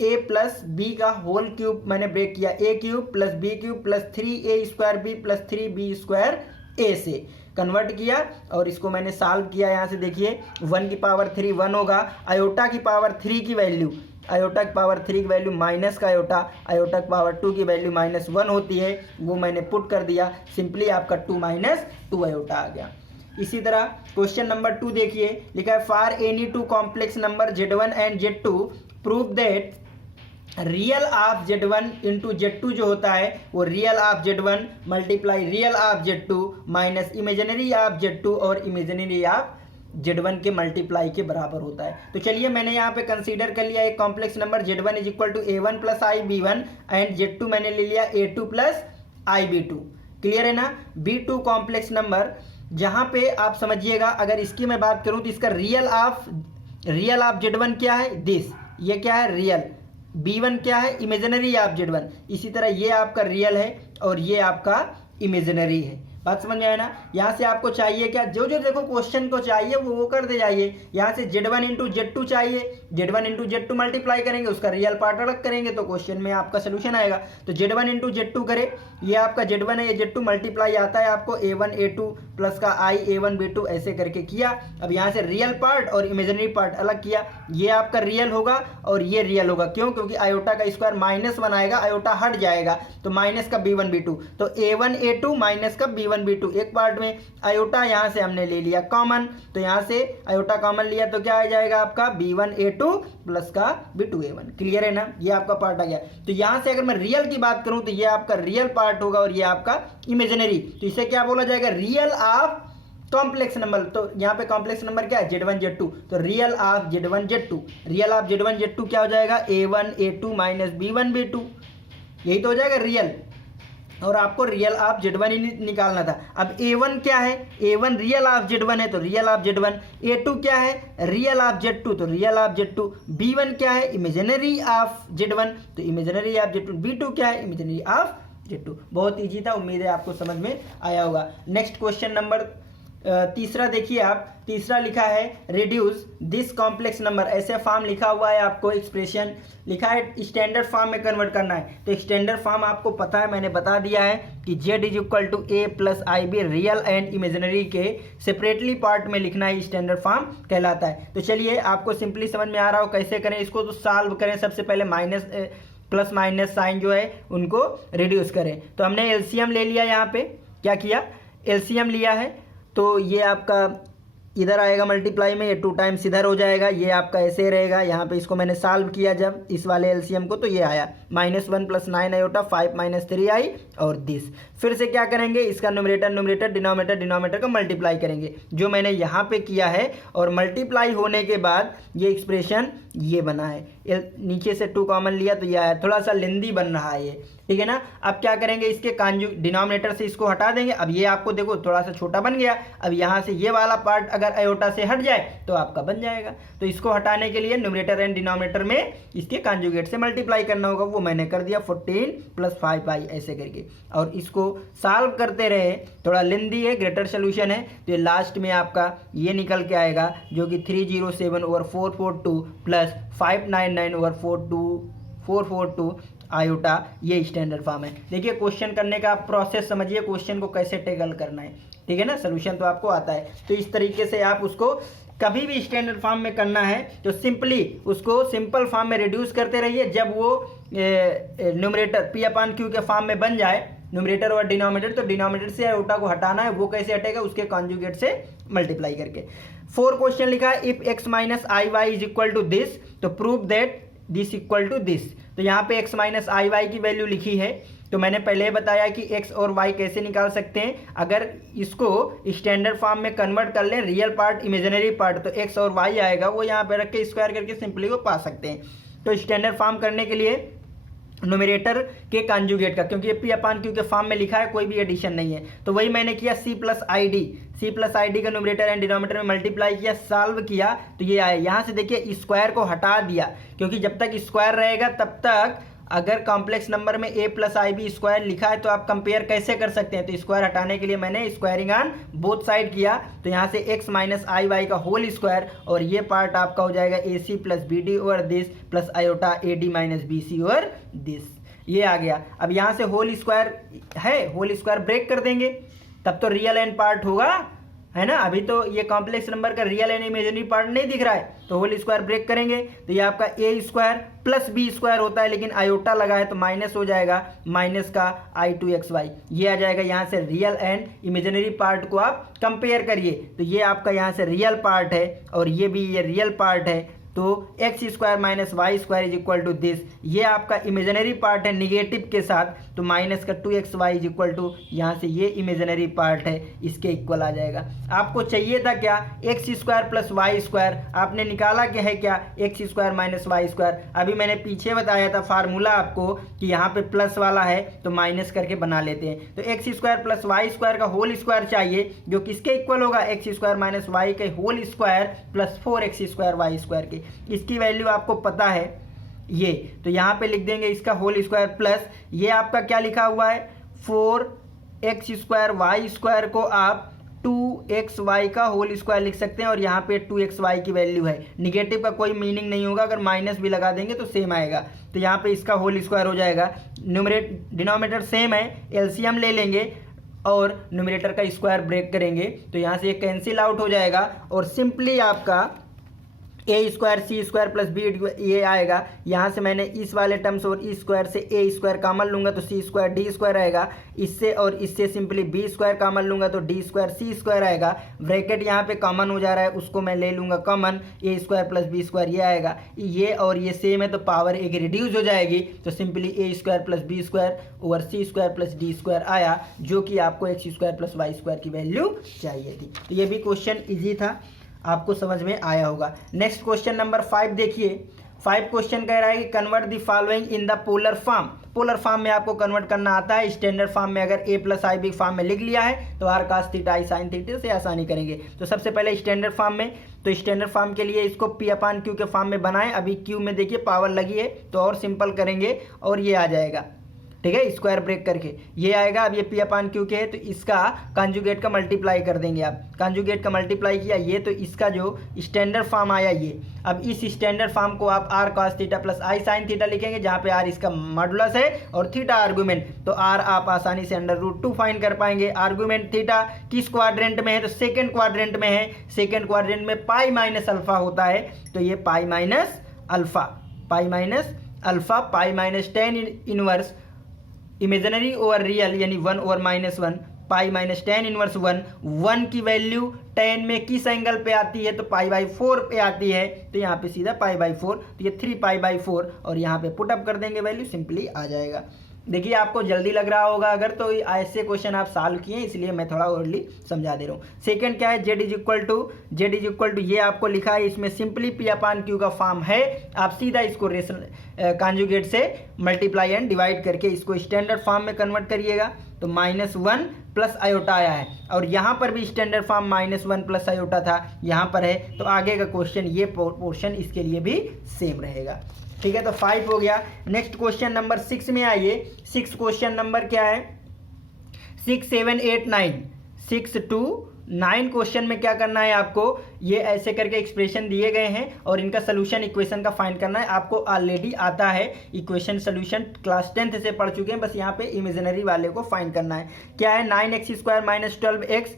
a प्लस बी का होल क्यूब मैंने ब्रेक किया, a cube plus b cube plus 3a² b plus 3b² a से कन्वर्ट किया, और इसको मैंने सॉल्व किया। यहाँ से देखिए 1 की पावर 3 1 होगा, आयोटा की पावर 3 की वैल्यू माइनस का आयोटा की पावर 2 की वैल्यू -1 होती है, वो मैंने पुट कर दिया, सिंपली आपका 2 - 2 आयोटा आ गया। इसी तरह क्वेश्चन नंबर 2 देखिए, लिखा है for any two complex number Z1 and Z2 prove that real of Z1 into Z2 जो होता है वो real of Z1 multiply real of Z2 minus imaginary of Z2 और इमेजिनरी ऑफ Z1 के multiply के बराबर होता है। तो चलिए मैंने यहाँ पे कंसीडर कर लिया एक complex number Z1 is equal to A1 plus IB1 and Z2 मैंने ले लिया A2 प्लस IB2। क्लियर है ना? B2 कॉम्प्लेक्स नंबर, जहाँ पे आप समझिएगा, अगर इसकी मैं बात करूँ तो इसका रियल ऑफ Z1 क्या है, दिस, ये क्या है रियल, B1 क्या है इमेजिनरी ऑफ Z1। इसी तरह ये आपका रियल है और ये आपका इमेजिनरी है। बात समझ में आया ना? यहाँ से आपको चाहिए क्या, जो जो देखो क्वेश्चन को चाहिए वो कर दे जाइए। यहाँ से Z1 इंटू Z2 चाहिए, Z1 इंटू Z2 मल्टीप्लाई करेंगे, उसका रियल पार्ट अलग करेंगे तो क्वेश्चन में आपका सोल्यूशन आएगा। तो Z1 इंटू Z2 करे, ये आपका Z1 है, ये Z2 मल्टीप्लाई आता है आपको A1 A2 प्लस का I A1 B2 ऐसे करके किया। अब यहाँ से रियल पार्ट और इमेजिनरी पार्ट अलग किया, ये आपका रियल होगा और ये रियल होगा। क्यों? क्योंकि आयोटा का स्क्वायर -1 आएगा, आयोटा हट जाएगा, तो माइनस का B1 B2, तो A1 A2 माइनस का B1 B2 एक पार्ट में। आयोटा यहाँ से हमने ले लिया कॉमन, तो यहाँ से आयोटा कॉमन लिया तो क्या आ जाएगा आपका B1 A2 प्लस का B2 A1। क्लियर है ना? ये आपका पार्ट आ गया। तो यहाँ से अगर मैं रियल की बात करूँ तो ये आपका रियल पार्ट होगा और ये आपका इमेजिनरी, तो इसे क्या बोला जाएगा, रियल ऑफ कॉम्प्लेक्स नंबर। तो यहाँ पे कॉम्प्लेक्स नंबर क्या है, Z1 Z2, तो real of Z1 Z2, real of Z1 Z2 क्या हो जाएगा, A1 A2 minus B1 B2, यही तो हो जाएगा रियल। और आपको रियल ऑफ Z1 ही निकालना था। अब A1 क्या है, A1 रियल ऑफ Z1 है तो रियल ऑफ Z1, A2 क्या है, रियल ऑफ Z2 तो रियल ऑफ Z2, B1 क्या है, इमेजिनरी ऑफ Z1 तो इमेजिनरी ऑफ Z2, B2 क्या है, इमेजिनरी ऑफ Z2। बहुत ईजी था, उम्मीद है आपको समझ में आया होगा। नेक्स्ट क्वेश्चन नंबर तीसरा देखिए आप, तीसरा लिखा है रिड्यूस दिस कॉम्प्लेक्स नंबर, ऐसे फॉर्म लिखा हुआ है, आपको एक्सप्रेशन लिखा है स्टैंडर्ड फॉर्म में कन्वर्ट करना है। तो स्टैंडर्ड फॉर्म आपको पता है, मैंने बता दिया है कि Z is equal to A plus IB real and imaginary के सेपरेटली पार्ट में लिखना ही स्टैंडर्ड फॉर्म कहलाता है। तो चलिए आपको सिंपली समझ में आ रहा हो कैसे करें इसको, तो सॉल्व करें। सबसे पहले माइनस प्लस माइनस साइन जो है उनको रिड्यूस करें। तो हमने एलसीएम ले लिया, यहाँ पे क्या किया, एलसीएम लिया है, तो ये आपका इधर आएगा मल्टीप्लाई में, ये 2 टाइम्स इधर हो जाएगा, ये आपका ऐसे रहेगा। यहाँ पे इसको मैंने सॉल्व किया जब इस वाले एलसीएम को, तो ये आया -1 + 9 आयोटा 5 - 3 आई और दिस। फिर से क्या करेंगे, इसका न्यूमरेटर न्यूमरेटर डिनोमिनेटर डिनोमिनेटर का मल्टीप्लाई करेंगे, जो मैंने यहाँ पे किया है। और मल्टीप्लाई होने के बाद ये एक्सप्रेशन ये बना है, नीचे से 2 कॉमन लिया तो ये आया। थोड़ा सा लेंदी बन रहा है ये, ठीक है ना। अब क्या करेंगे, इसके डिनोमिनेटर से इसको हटा देंगे। अब ये आपको देखो थोड़ा सा छोटा बन गया। अब यहाँ से ये वाला पार्ट अगर आयोटा से हट जाए तो आपका बन जाएगा। तो इसको हटाने के लिए न्यूमरेटर एंड डिनोमिनेटर में इसके कॉन्जुगेट से मल्टीप्लाई करना होगा, वो मैंने कर दिया 14 + 5 आई ऐसे करके। और इसको सॉल्व करते रहे, थोड़ा लेंदी है, ग्रेटर सोल्यूशन है, तो ये लास्ट में आपका ये निकल के आएगा जो कि 307/442 + 599/442 आयोटा, ये स्टैंडर्ड फॉर्म है। देखिए क्वेश्चन करने का आप प्रोसेस समझिए, क्वेश्चन को कैसे टैकल करना है, ठीक है ना। सोल्यूशन तो आपको आता है, तो इस तरीके से आप उसको कभी भी स्टैंडर्ड फॉर्म में करना है तो सिंपली उसको सिंपल फॉर्म में रिड्यूस करते रहिए। जब वो न्यूमरेटर P/Q के फॉर्म में बन जाए, न्यूमरेटर और डिनोमिनेटर, तो डिनोमिनेटर से आयोटा को हटाना है। वो कैसे हटेगा, उसके कॉन्जुगेट से मल्टीप्लाई करके। 4 क्वेश्चन लिखा है, if x - iy is equal to this, तो prove that this equal to this. तो यहाँ पे x - iy की वैल्यू लिखी है। तो मैंने पहले बताया कि x और y कैसे निकाल सकते हैं। अगर इसको स्टैंडर्ड फॉर्म में कन्वर्ट कर लें, रियल पार्ट इमेजिनरी पार्ट, तो x और y आएगा, वो यहाँ पे रख के स्क्वायर करके सिंपली वो पा सकते हैं। तो स्टैंडर्ड फॉर्म करने के लिए न्यूमरेटर के कॉन्जुगेट का, क्योंकि ये P/Q के फॉर्म में लिखा है, कोई भी एडिशन नहीं है, तो वही मैंने किया C + ID का न्यूमरेटर एंड डिनोमिनेटर में मल्टीप्लाई किया, सॉल्व किया, तो ये आया। यहाँ से देखिए स्क्वायर को हटा दिया, क्योंकि जब तक स्क्वायर रहेगा तब तक अगर कॉम्प्लेक्स नंबर में A + IB स्क्वायर लिखा है तो आप कंपेयर कैसे कर सकते हैं। तो स्क्वायर हटाने के लिए मैंने स्क्वायरिंग ऑन बोथ साइड किया, तो यहाँ से x - iy का होल स्क्वायर, और ये पार्ट आपका हो जाएगा AC + BD over this plus iota AD - BC over this, ये आ गया। अब यहाँ से होल स्क्वायर है, होल स्क्वायर ब्रेक कर देंगे, तब तो रियल एंड पार्ट होगा, है ना। अभी तो ये कॉम्प्लेक्स नंबर का रियल एंड इमेजिनरी पार्ट नहीं दिख रहा है, तो होल स्क्वायर ब्रेक करेंगे तो ये आपका A² + B² होता है, लेकिन आयोटा लगा है तो माइनस हो जाएगा, माइनस का I2xy, ये आ जाएगा। यहाँ से रियल एंड इमेजिनरी पार्ट को आप कंपेयर करिए, तो ये आपका यहाँ से रियल पार्ट है और ये भी ये रियल पार्ट है, तो x² - y² is equal to this, ये आपका इमेजिनरी पार्ट है निगेटिव के साथ, तो माइनस का 2xy इज इक्वल टू, यहाँ से ये इमेजिनरी पार्ट है, इसके इक्वल आ जाएगा। आपको चाहिए था क्या, x² + y², आपने निकाला क्या है, क्या x² - y²। अभी मैंने पीछे बताया था फार्मूला आपको कि यहाँ पे प्लस वाला है तो माइनस करके बना लेते हैं। तो x² + y² का होल स्क्वायर चाहिए, जो किसके इक्वल होगा, x² - y के whole square plus 4x² y² के। इसकी वैल्यू आपको पता है ये, तो यहाँ पे लिख देंगे इसका होल स्क्वायर प्लस ये आपका क्या लिखा हुआ है, 4x² y² को आप 2xy का होल स्क्वायर लिख सकते हैं, और यहाँ पे 2xy की वैल्यू है। निगेटिव का कोई मीनिंग नहीं होगा, अगर माइनस भी लगा देंगे तो सेम आएगा। तो यहाँ पे इसका होल स्क्वायर हो जाएगा, डिनोमिनेटर सेम है, एलसीएम ले लेंगे और न्यूमरेटर का स्क्वायर ब्रेक करेंगे, तो यहाँ से ये कैंसिल आउट हो जाएगा, और सिंपली आपका A² C² + B ये आएगा। यहाँ से मैंने इस वाले टर्म्स और इस स्क्वायर से A² कॉमन लूँगा तो C² D² आएगा, इससे और इससे सिंपली B² कॉमन लूँगा तो D² C² आएगा। ब्रैकेट यहाँ पे कॉमन हो जा रहा है, उसको मैं ले लूँगा कॉमन, A² + B² ये आएगा। ये और ये सेम है तो पावर एक रिड्यूस हो जाएगी, तो simply A² + B² over C² + D² आया, जो कि आपको x² + y² की वैल्यू चाहिए थी। तो ये भी क्वेश्चन ईजी था, आपको समझ में आया होगा। नेक्स्ट क्वेश्चन नंबर 5 देखिए। 5 क्वेश्चन कह रहा है कि convert the following in the polar form. Polar form में आपको कन्वर्ट करना आता है। स्टैंडर्ड फॉर्म में अगर a plus i b form में लिख लिया है तो r cos theta i sine theta से आसानी करेंगे। तो सबसे पहले स्टैंडर्ड फॉर्म में, तो स्टैंडर्ड फॉर्म के लिए इसको p अपान क्यू के फॉर्म में बनाएं। अभी q में देखिए पावर लगी है तो और सिंपल करेंगे और ये आ जाएगा, ठीक है, स्क्वायर ब्रेक करके ये आएगा। अब ये p अपान क्यू के है तो इसका कॉन्जुगेट का मल्टीप्लाई कर देंगे आप। कॉन्जुगेट का मल्टीप्लाई किया ये, तो इसका जो स्टैंडर्ड फॉर्म आया ये। अब इस स्टैंडर्ड फॉर्म को आप r cos theta plus i sine theta लिखेंगे, जहाँ पे r इसका मॉडुलस है और थीटा आर्गुमेंट। तो r आप आसानी से √2 फाइंड कर पाएंगे। आर्गुमेंट थीटा किस क्वाड्रेंट में है, तो सेकेंड क्वाड्रेंट में है। सेकेंड क्वाड्रेंट में पाई माइनस अल्फा होता है, तो ये pi minus alpha, pi minus tan inverse imaginary over real यानी 1 over -1, pi minus tan inverse 1 की वैल्यू 10 में किस एंगल पे आती है, तो π/4 पे आती है। तो यहाँ पे सीधा π/4, तो ये 3π/4 और यहाँ पे पुटअप कर देंगे वैल्यू, सिंपली आ जाएगा। देखिए आपको जल्दी लग रहा होगा अगर, तो ऐसे क्वेश्चन आप सॉल्व किए, इसलिए मैं थोड़ा ओरली समझा दे रहा हूँ। सेकंड क्या है, z इज इक्वल टू ये आपको लिखा है, इसमें सिंपली p अपान क्यू का फॉर्म है। आप सीधा इसको रेशनल कॉन्जुगेट से मल्टीप्लाई एंड डिवाइड करके इसको स्टैंडर्ड फॉर्म में कन्वर्ट करिएगा। तो -1 प्लस आयोटा आया है, और यहाँ पर भी स्टैंडर्ड फॉर्म -1 प्लस आयोटा था, यहाँ पर है। तो आगे का क्वेश्चन ये पोर्शन इसके लिए भी सेम रहेगा, ठीक है। तो 5 हो गया। नेक्स्ट क्वेश्चन नंबर 6 में आइए। 6 क्वेश्चन नंबर क्या है, 6, 7, 8, 9, 6 to 9 क्वेश्चन में क्या करना है आपको, ये ऐसे करके एक्सप्रेशन दिए गए हैं और इनका सोल्यूशन इक्वेशन का फाइंड करना है। आपको ऑलरेडी आता है इक्वेशन सोल्यूशन, क्लास 10th से पढ़ चुके हैं, बस यहाँ पे इमेजिनरी वाले को फाइंड करना है। क्या है, 9x² - 12x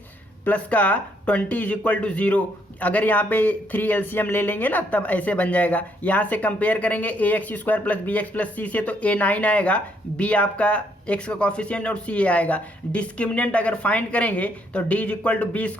प्लस का 20 इज इक्वल टू 0। अगर यहाँ पे 3 एलसीएम ले लेंगे ना तब ऐसे बन जाएगा। यहाँ से कंपेयर करेंगे ax² plus bx plus c से, तो a 9 आएगा, b आपका x का कॉफिशिएंट और c आएगा। डिस्क्रिमिनेंट अगर फाइंड करेंगे तो d is equal to b² -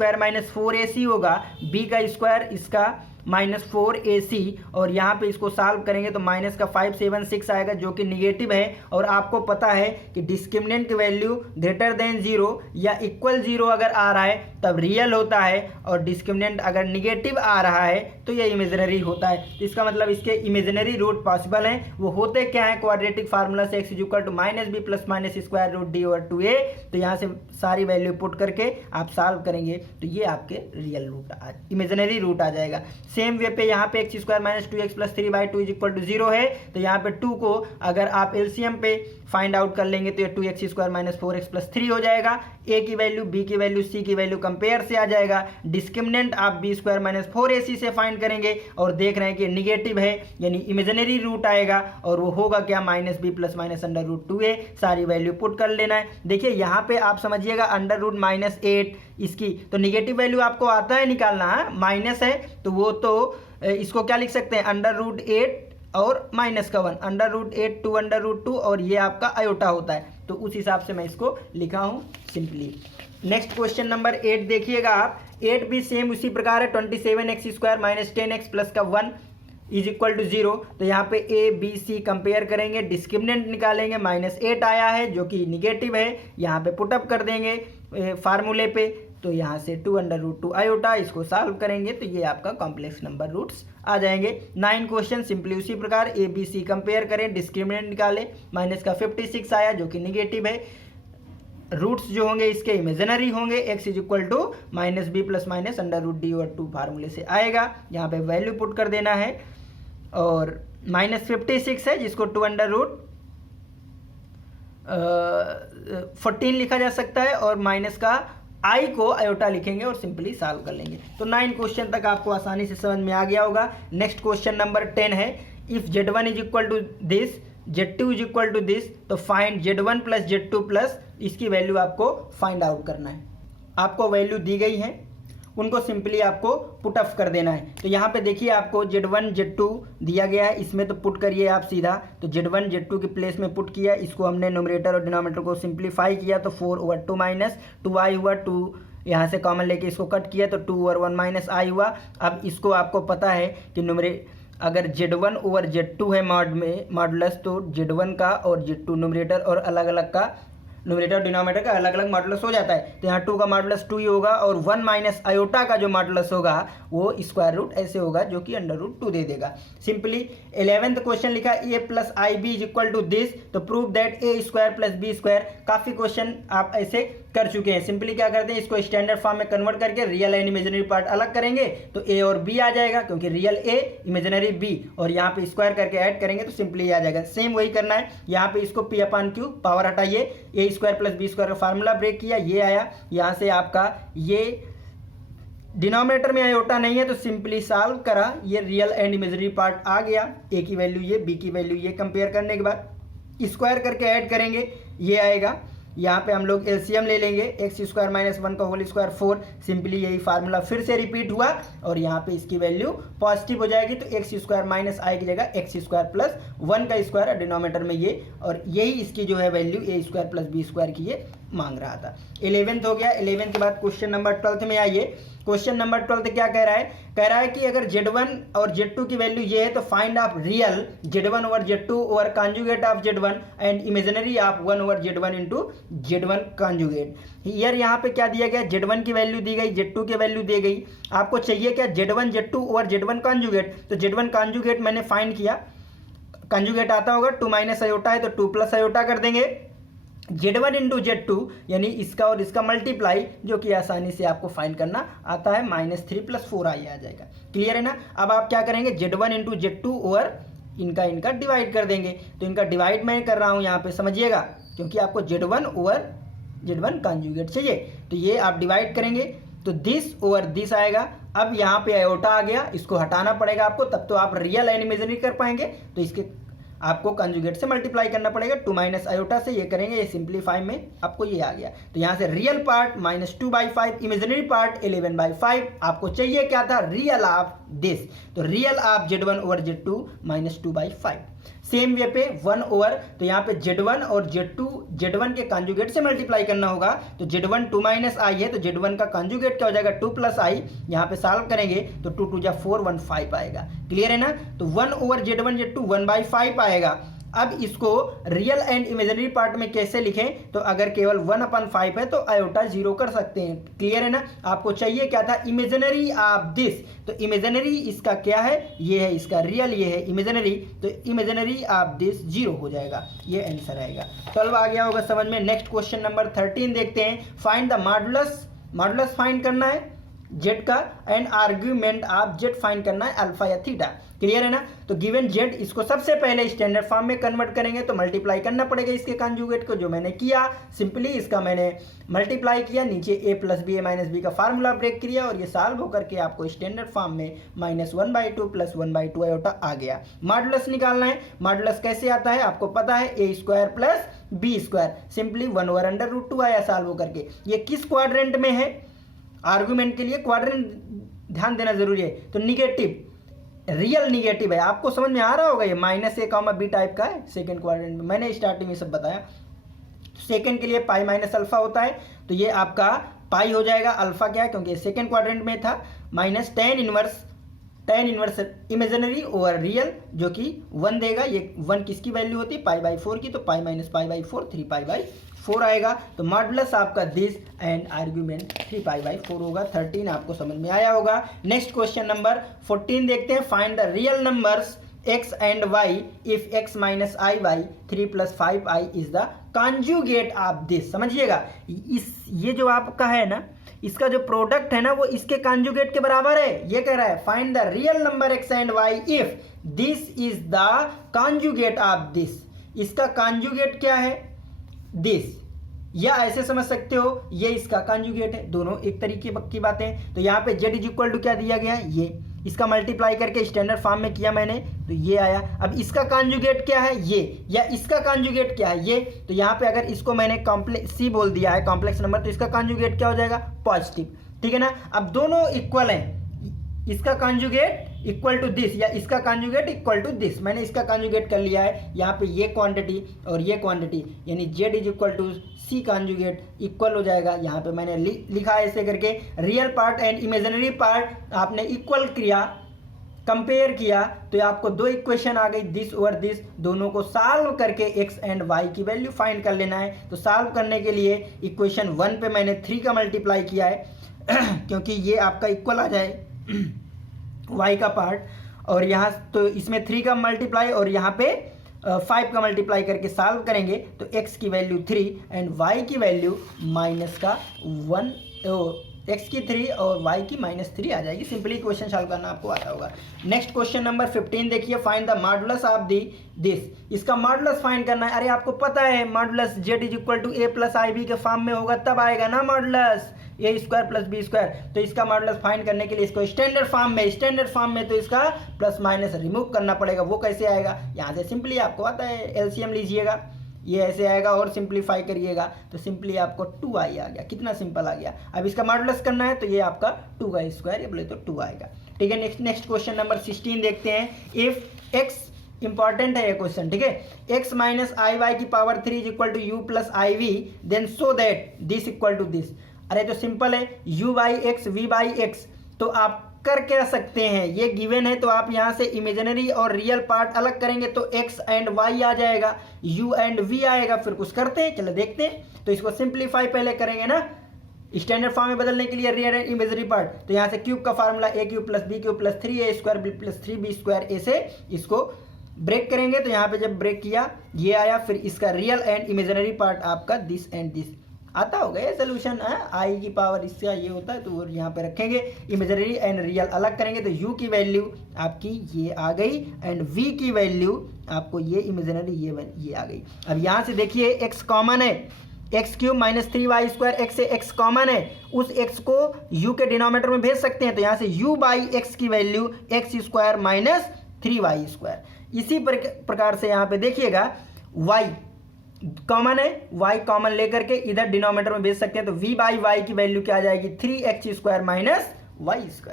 4ac होगा, b का स्क्वायर इसका -4ac, और यहाँ पे इसको सॉल्व करेंगे तो माइनस का 576 आएगा जो कि निगेटिव है। और आपको पता है कि डिस्क्रिमिनेंट की वैल्यू ग्रेटर देन 0 या इक्वल 0 अगर आ रहा है तब रियल होता है, और डिस्क्रिमिनेंट अगर निगेटिव आ रहा है तो ये इमेजिनरी होता है। तो इसका मतलब इसके इमेजिनरी रूट पॉसिबल हैं। वो होते क्या है, क्वाड्रेटिक फार्मूला से x equal to -b plus minus square root d/2a। तो यहाँ से सारी वैल्यू पुट करके आप सॉल्व करेंगे तो ये आपके रियल रूट इमेजिनरी रूट आ जाएगा। सेम वे पे यहाँ पे x² - 2x plus 3/2 is equal to 0 है, तो यहाँ पे 2 को अगर आप एलसीएम पे फाइंड आउट कर लेंगे तो ये 2x² - 4x प्लस 3 हो जाएगा। a की वैल्यू, b की वैल्यू, c की वैल्यू कंपेयर से आ जाएगा। डिस्क्रिमिनेंट आप b² - 4ac से फाइंड करेंगे और देख रहे हैं कि निगेटिव है यानी इमेजिनरी रूट आएगा, और वो होगा क्या, -b प्लस माइनस √2a। सारी वैल्यू पुट कर लेना है। देखिए यहाँ पे आप समझिएगा √-8 इसकी, तो निगेटिव वैल्यू आपको आता है निकालना, माइनस है तो वो तो इसको क्या लिख सकते हैं, √8 और -1, √8 to √2, और ये आपका आयोटा होता है। तो उस हिसाब से मैं इसको लिखा हूँ सिंपली। नेक्स्ट क्वेश्चन नंबर 8 देखिएगा आप। 8 भी सेम उसी प्रकार है, 27x² - 10x प्लस का 1 इज इक्वल टू 0। तो यहाँ पे a b c कंपेयर करेंगे, डिस्क्रिमिनेंट निकालेंगे, -8 आया है जो कि निगेटिव है, यहाँ पे पुटअप कर देंगे फार्मूले पे। तो यहाँ से 2√2 आयोटा, इसको सॉल्व करेंगे तो ये आपका कॉम्प्लेक्स नंबर रूट्स आ जाएंगे। 9 क्वेश्चन सिंपली उसी प्रकार, a b c कंपेयर करें, डिस्क्रिमिनेंट निकाले, माइनस का 56 आया जो कि निगेटिव है। रूट्स जो होंगे इसके इमेजिनरी होंगे, x is equal to -b plus minus √d/2 फार्मूले से आएगा। यहाँ पे वैल्यू पुट कर देना है, और -56 है जिसको 2√14 लिखा जा सकता है, और माइनस का i को आयोटा लिखेंगे और सिंपली सॉल्व कर लेंगे। तो 9 क्वेश्चन तक आपको आसानी से समझ में आ गया होगा। नेक्स्ट क्वेश्चन नंबर 10 है, if z1 is equal to this, z2 is equal to this, तो find z1 plus z2 plus इसकी वैल्यू आपको फाइंड आउट करना है। आपको वैल्यू दी गई है, उनको सिंपली आपको पुटअप कर देना है। तो यहाँ पे देखिए आपको z1 z2 दिया गया है, इसमें तो पुट करिए आप सीधा। तो z1 z2 के प्लेस में पुट किया, इसको हमने न्यूमरेटर और डिनोमिनेटर को सिंप्लीफाई किया, तो 4/2 माइनस 2i हुआ, 2 यहाँ से कॉमन लेके इसको कट किया तो 2/1 - i हुआ। अब इसको आपको पता है कि अगर z1 z2 है मॉडुलस, तो z1 का और z2 न्यूमरेटर और अलग अलग का न्यूमरेटर और डिनोमिनेटर का अलग अलग मॉडुलस हो जाता है। तो यहाँ 2 का मॉडुलस 2 ही होगा और 1 माइनस आयोटा का जो मॉडुलस होगा वो स्क्वायर रूट ऐसे होगा जो कि अंडर रूट 2 दे देगा। सिंपली 11th क्वेश्चन लिखा a plus i b is equal to this, तो prove that a square plus b square. काफ़ी क्वेश्चन आप ऐसे कर चुके हैं। सिंपली क्या करते हैं, इसको स्टैंडर्ड फॉर्म में कन्वर्ट करके रियल एंड इमेजिनरी पार्ट अलग करेंगे तो ए और बी आ जाएगा, क्योंकि रियल ए इमेजिनरी बी, और यहाँ पे स्क्वायर करके ऐड करेंगे तो सिंपली आ जाएगा। सेम वही करना है यहाँ पे, इसको पी अपान क्यू पावर हटाइए, ए स्क्वायर प्लस बी स्क्वायर का फार्मूला ब्रेक किया, ये आया। यहाँ से आपका ये डिनोमिनेटर में आयोटा नहीं है तो सिंपली सॉल्व करा, ये रियल एंड इमेजिनरी पार्ट आ गया। ए की वैल्यू ये, बी की वैल्यू ये, कंपेयर करने के बाद स्क्वायर करके ऐड करेंगे, ये आएगा। यहाँ पे हम लोग एलसीएम ले लेंगे, एक्स स्क्वायर माइनस 1 का होल स्क्वायर 4, सिंपली यही फार्मूला फिर से रिपीट हुआ और यहाँ पे इसकी वैल्यू पॉजिटिव हो जाएगी तो एक्स स्क्वायर माइनस आई की जगह एक्स स्क्वायर प्लस 1 का स्क्वायर और डिनोमिनेटर में ये, और यही इसकी जो है वैल्यू ए स्क्वायर प्लस बी स्क्वायर की ये मांग रहा था। 11th हो गया। 11th के बाद क्वेश्चन नंबर 12th में आइए। क्वेश्चन नंबर 12 क्या कह रहा है, कह रहा है कि अगर Z1 और Z2 की वैल्यू ये है तो find of real Z1 over Z2 over conjugate of Z1 and imaginary of 1 over Z1 into Z1 conjugate. Here यहाँ पे क्या दिया गया, Z1 की वैल्यू दी गई, Z2 की वैल्यू दी गई, आपको चाहिए क्या Z1 Z2 over Z1 conjugate. तो Z1 कॉन्जुगेट मैंने फाइंड किया, कॉन्जुगेट आता होगा 2 माइनस आयोटा है तो 2 प्लस आयोटा कर देंगे। Z1 इंटू Z2 यानी इसका और इसका मल्टीप्लाई, जो कि आसानी से आपको फाइंड करना आता है, -3 + 4i आ जाएगा। क्लियर है ना। अब आप क्या करेंगे, Z1 इंटू Z2 ओवर इनका डिवाइड कर देंगे। तो इनका डिवाइड मैं कर रहा हूँ यहाँ पे, समझिएगा, क्योंकि आपको Z1 ओवर Z1 कॉन्जुगेट चाहिए। तो ये आप डिवाइड करेंगे तो दिस ओवर दिस आएगा। अब यहाँ पे आयोटा आ गया, इसको हटाना पड़ेगा आपको, तब तो आप रियल एंड इमेजिनरी कर पाएंगे। तो इसके आपको कंजुगेट से मल्टीप्लाई करना पड़ेगा, 2 माइनस आयोटा से ये करेंगे, ये सिंप्लीफाई में आपको ये आ गया। तो यहाँ से रियल पार्ट -2/5, इमेजिनरी पार्ट 11/5। आपको चाहिए क्या था, रियल ऑफ दिस, तो real of Z1 over Z2 -2/5। Same way पे 1 ओवर, तो यहाँ पे Z1 और Z2 Z1 के कंजुगेट से मल्टीप्लाई करना होगा। तो Z1 2 माइनस आई है तो Z1 का कंजुगेट क्या हो जाएगा, 2 + i। यहाँ पे सॉल्व करेंगे तो 2 2 जा 4 1 5 आएगा। क्लियर है ना। तो 1 ओवर Z1 Z2 1/5 आएगा। अब इसको रियल एंड इमेजिनरी पार्ट में कैसे लिखें, तो अगर केवल 1/5 है तो आयोटा 0 कर सकते हैं। क्लियर है ना। आपको चाहिए क्या था, इमेजिनरी ऑफ दिस, तो इमेजिनरी इसका क्या है, ये है इसका रियल, ये है इमेजिनरी, तो इमेजिनरी ऑफ दिस 0 हो जाएगा, ये आंसर आएगा। 12 आ गया होगा समझ में। नेक्स्ट क्वेश्चन नंबर 13 देखते हैं। फाइंड द मॉडुलस फाइंड करना है जेड का and argument of Z find करना है अल्फा या थीटा। क्लियर है ना। तो गिवन जेड, इसको सबसे पहले स्टैंडर्ड फॉर्म में कन्वर्ट करेंगे तो मल्टीप्लाई करना पड़ेगा इसके कंजुगेट को, जो मैंने किया। सिंपली इसका मैंने मल्टीप्लाई किया, नीचे a + b a - b का फार्मूला ब्रेक किया और ये सॉल्व होकर के आपको स्टैंडर्ड फॉर्म में -1/2 + 1/2 आयोटा आ गया। मॉडुलस निकालना है। मॉडुलस कैसे आता है आपको पता है, a square plus b square, simply 1 over √2 आया सॉल्व होकर के। ये किस क्वाड्रेंट में है, आर्गुमेंट के लिए क्वाड्रेंट ध्यान देना जरूरी है। तो निगेटिव, रियल निगेटिव है, आपको समझ में आ रहा होगा। ये -a, b टाइप का है सेकंड क्वाड्रेंट में, मैंने स्टार्टिंग में सब बताया। सेकंड के लिए पाई माइनस अल्फा होता है, तो ये आपका पाई हो जाएगा। अल्फा क्या है, क्योंकि सेकंड क्वाड्रेंट में था, minus tan inverse imaginary over real, जो कि 1 देगा। ये 1 किसकी वैल्यू होती है, π/4 की, तो π - π/4 3π/4 आएगा। तो मॉडुलस आपका दिस एंड आर्ग्यूमेंट 3π/4 होगा। 13 आपको समझ में आया होगा। नेक्स्ट क्वेश्चन नंबर 14 देखते हैं। Find the real numbers x and y if x - iy 3 + 5i is the conjugate of this. समझिएगा, ये जो आपका है ना, इसका जो प्रोडक्ट है ना वो इसके कॉन्जुगेट के बराबर है। ये कह रहा है find the real number x and y if this is the conjugate of this. इसका कॉन्जुगेट क्या है, दिस, या ऐसे समझ सकते हो ये इसका कॉन्जुगेट है। दोनों एक तरीके की बातें। तो यहाँ पे z = क्या दिया गया है, ये, इसका मल्टीप्लाई करके स्टैंडर्ड फॉर्म में किया मैंने, तो ये आया। अब इसका कॉन्जुगेट क्या है, ये, या इसका कॉन्जुगेट क्या है, ये। तो यहाँ पे अगर इसको मैंने कॉम्प्लेक्स सी बोल दिया है, कॉम्प्लेक्स नंबर, तो इसका कॉन्जुगेट क्या हो जाएगा, पॉजिटिव। ठीक है ना। अब दोनों इक्वल हैं, इसका कॉन्जुगेट इक्वल टू दिस या इसका कॉन्जुगेट इक्वल टू दिस। मैंने इसका कॉन्जुगेट कर लिया है। यहाँ पे ये क्वांटिटी और ये क्वांटिटी, यानी z = c कॉन्जुगेट इक्वल हो जाएगा। यहाँ पे मैंने लिखा है ऐसे करके, real part and imaginary part आपने इक्वल किया, कंपेयर किया तो आपको दो इक्वेशन आ गई, दिस और दिस, दोनों को सॉल्व करके एक्स एंड वाई की वैल्यू फाइंड कर लेना है। तो सॉल्व करने के लिए इक्वेशन 1 पे मैंने 3 का मल्टीप्लाई किया है क्योंकि ये आपका इक्वल आ जाए वाई का पार्ट, और यहाँ तो इसमें 3 का मल्टीप्लाई और यहाँ पे 5 का मल्टीप्लाई करके सॉल्व करेंगे तो x की वैल्यू 3 एंड y की वैल्यू माइनस का 1, x की 3 और y की -3 आ जाएगी। सिंपली क्वेश्चन सॉल्व करना आपको आता होगा। नेक्स्ट क्वेश्चन नंबर 15 देखिए, find the modulus of the this. इसका मॉडुलस फाइंड करना है। अरे आपको पता है मॉडुलस z = a + ib के फॉर्म में होगा तब आएगा ना मॉडुलस a² + b²। तो इसका मॉडुलस फाइंड करने के लिए इसको स्टैंडर्ड फॉर्म में तो इसका प्लस माइनस रिमूव करना पड़ेगा। वो कैसे आएगा, यहाँ से सिंपली आपको आता है, एलसीएम लीजिएगा, ये ऐसे आएगा और सिंप्लीफाई करिएगा तो सिंपली आपको 2i आ गया। कितना सिंपल आ गया। अब इसका मॉडुलस करना है तो ये आपका 2i² ये बोले तो 2 आएगा। ठीक है, नेक्स्ट क्वेश्चन नंबर 16 देखते हैं। इफ x इंपॉर्टेंट है ये क्वेश्चन, ठीक है, x - iy की power 3 = u + iv, then so that this equal to this. अरे तो सिंपल है, u/x v/x, तो आप कर क्या सकते हैं, ये गिवन है तो आप यहाँ से इमेजिनरी और रियल पार्ट अलग करेंगे तो x एंड y आ जाएगा, u एंड v आएगा। फिर कुछ करते हैं, चलो देखते हैं। तो इसको सिंप्लीफाई पहले करेंगे ना, स्टैंडर्ड फॉर्म में बदलने के लिए रियल एंड इमेजिनरी पार्ट। तो यहाँ से क्यूब का formula a³ + b³ + 3a² b + 3b² ऐसे इसको ब्रेक करेंगे। तो यहाँ पे जब ब्रेक किया ये आया, फिर इसका रियल एंड इमेजिनरी पार्ट आपका दिस एंड दिस आता होगा। ये सोल्यूशन है, आई की पावर इसका ये होता है तो वो यहाँ पे रखेंगे, इमेजिनरी एंड रियल अलग करेंगे तो u की वैल्यू आपकी ये आ गई एंड v की वैल्यू आपको ये इमेजिनरी ये आ गई। अब यहाँ से देखिए x कॉमन है, x³ - 3y² x से x कॉमन है, उस x को u के डिनोमिनेटर में भेज सकते हैं। तो यहाँ से u/x की वैल्यू x² - 3y²। इसी प्रकार से यहाँ पे देखिएगा y कॉमन है, y कॉमन लेकर के इधर डिनोमिनेटर में भेज सकते हैं। तो v/y की वैल्यू क्या आ जाएगी, 3x² - y²,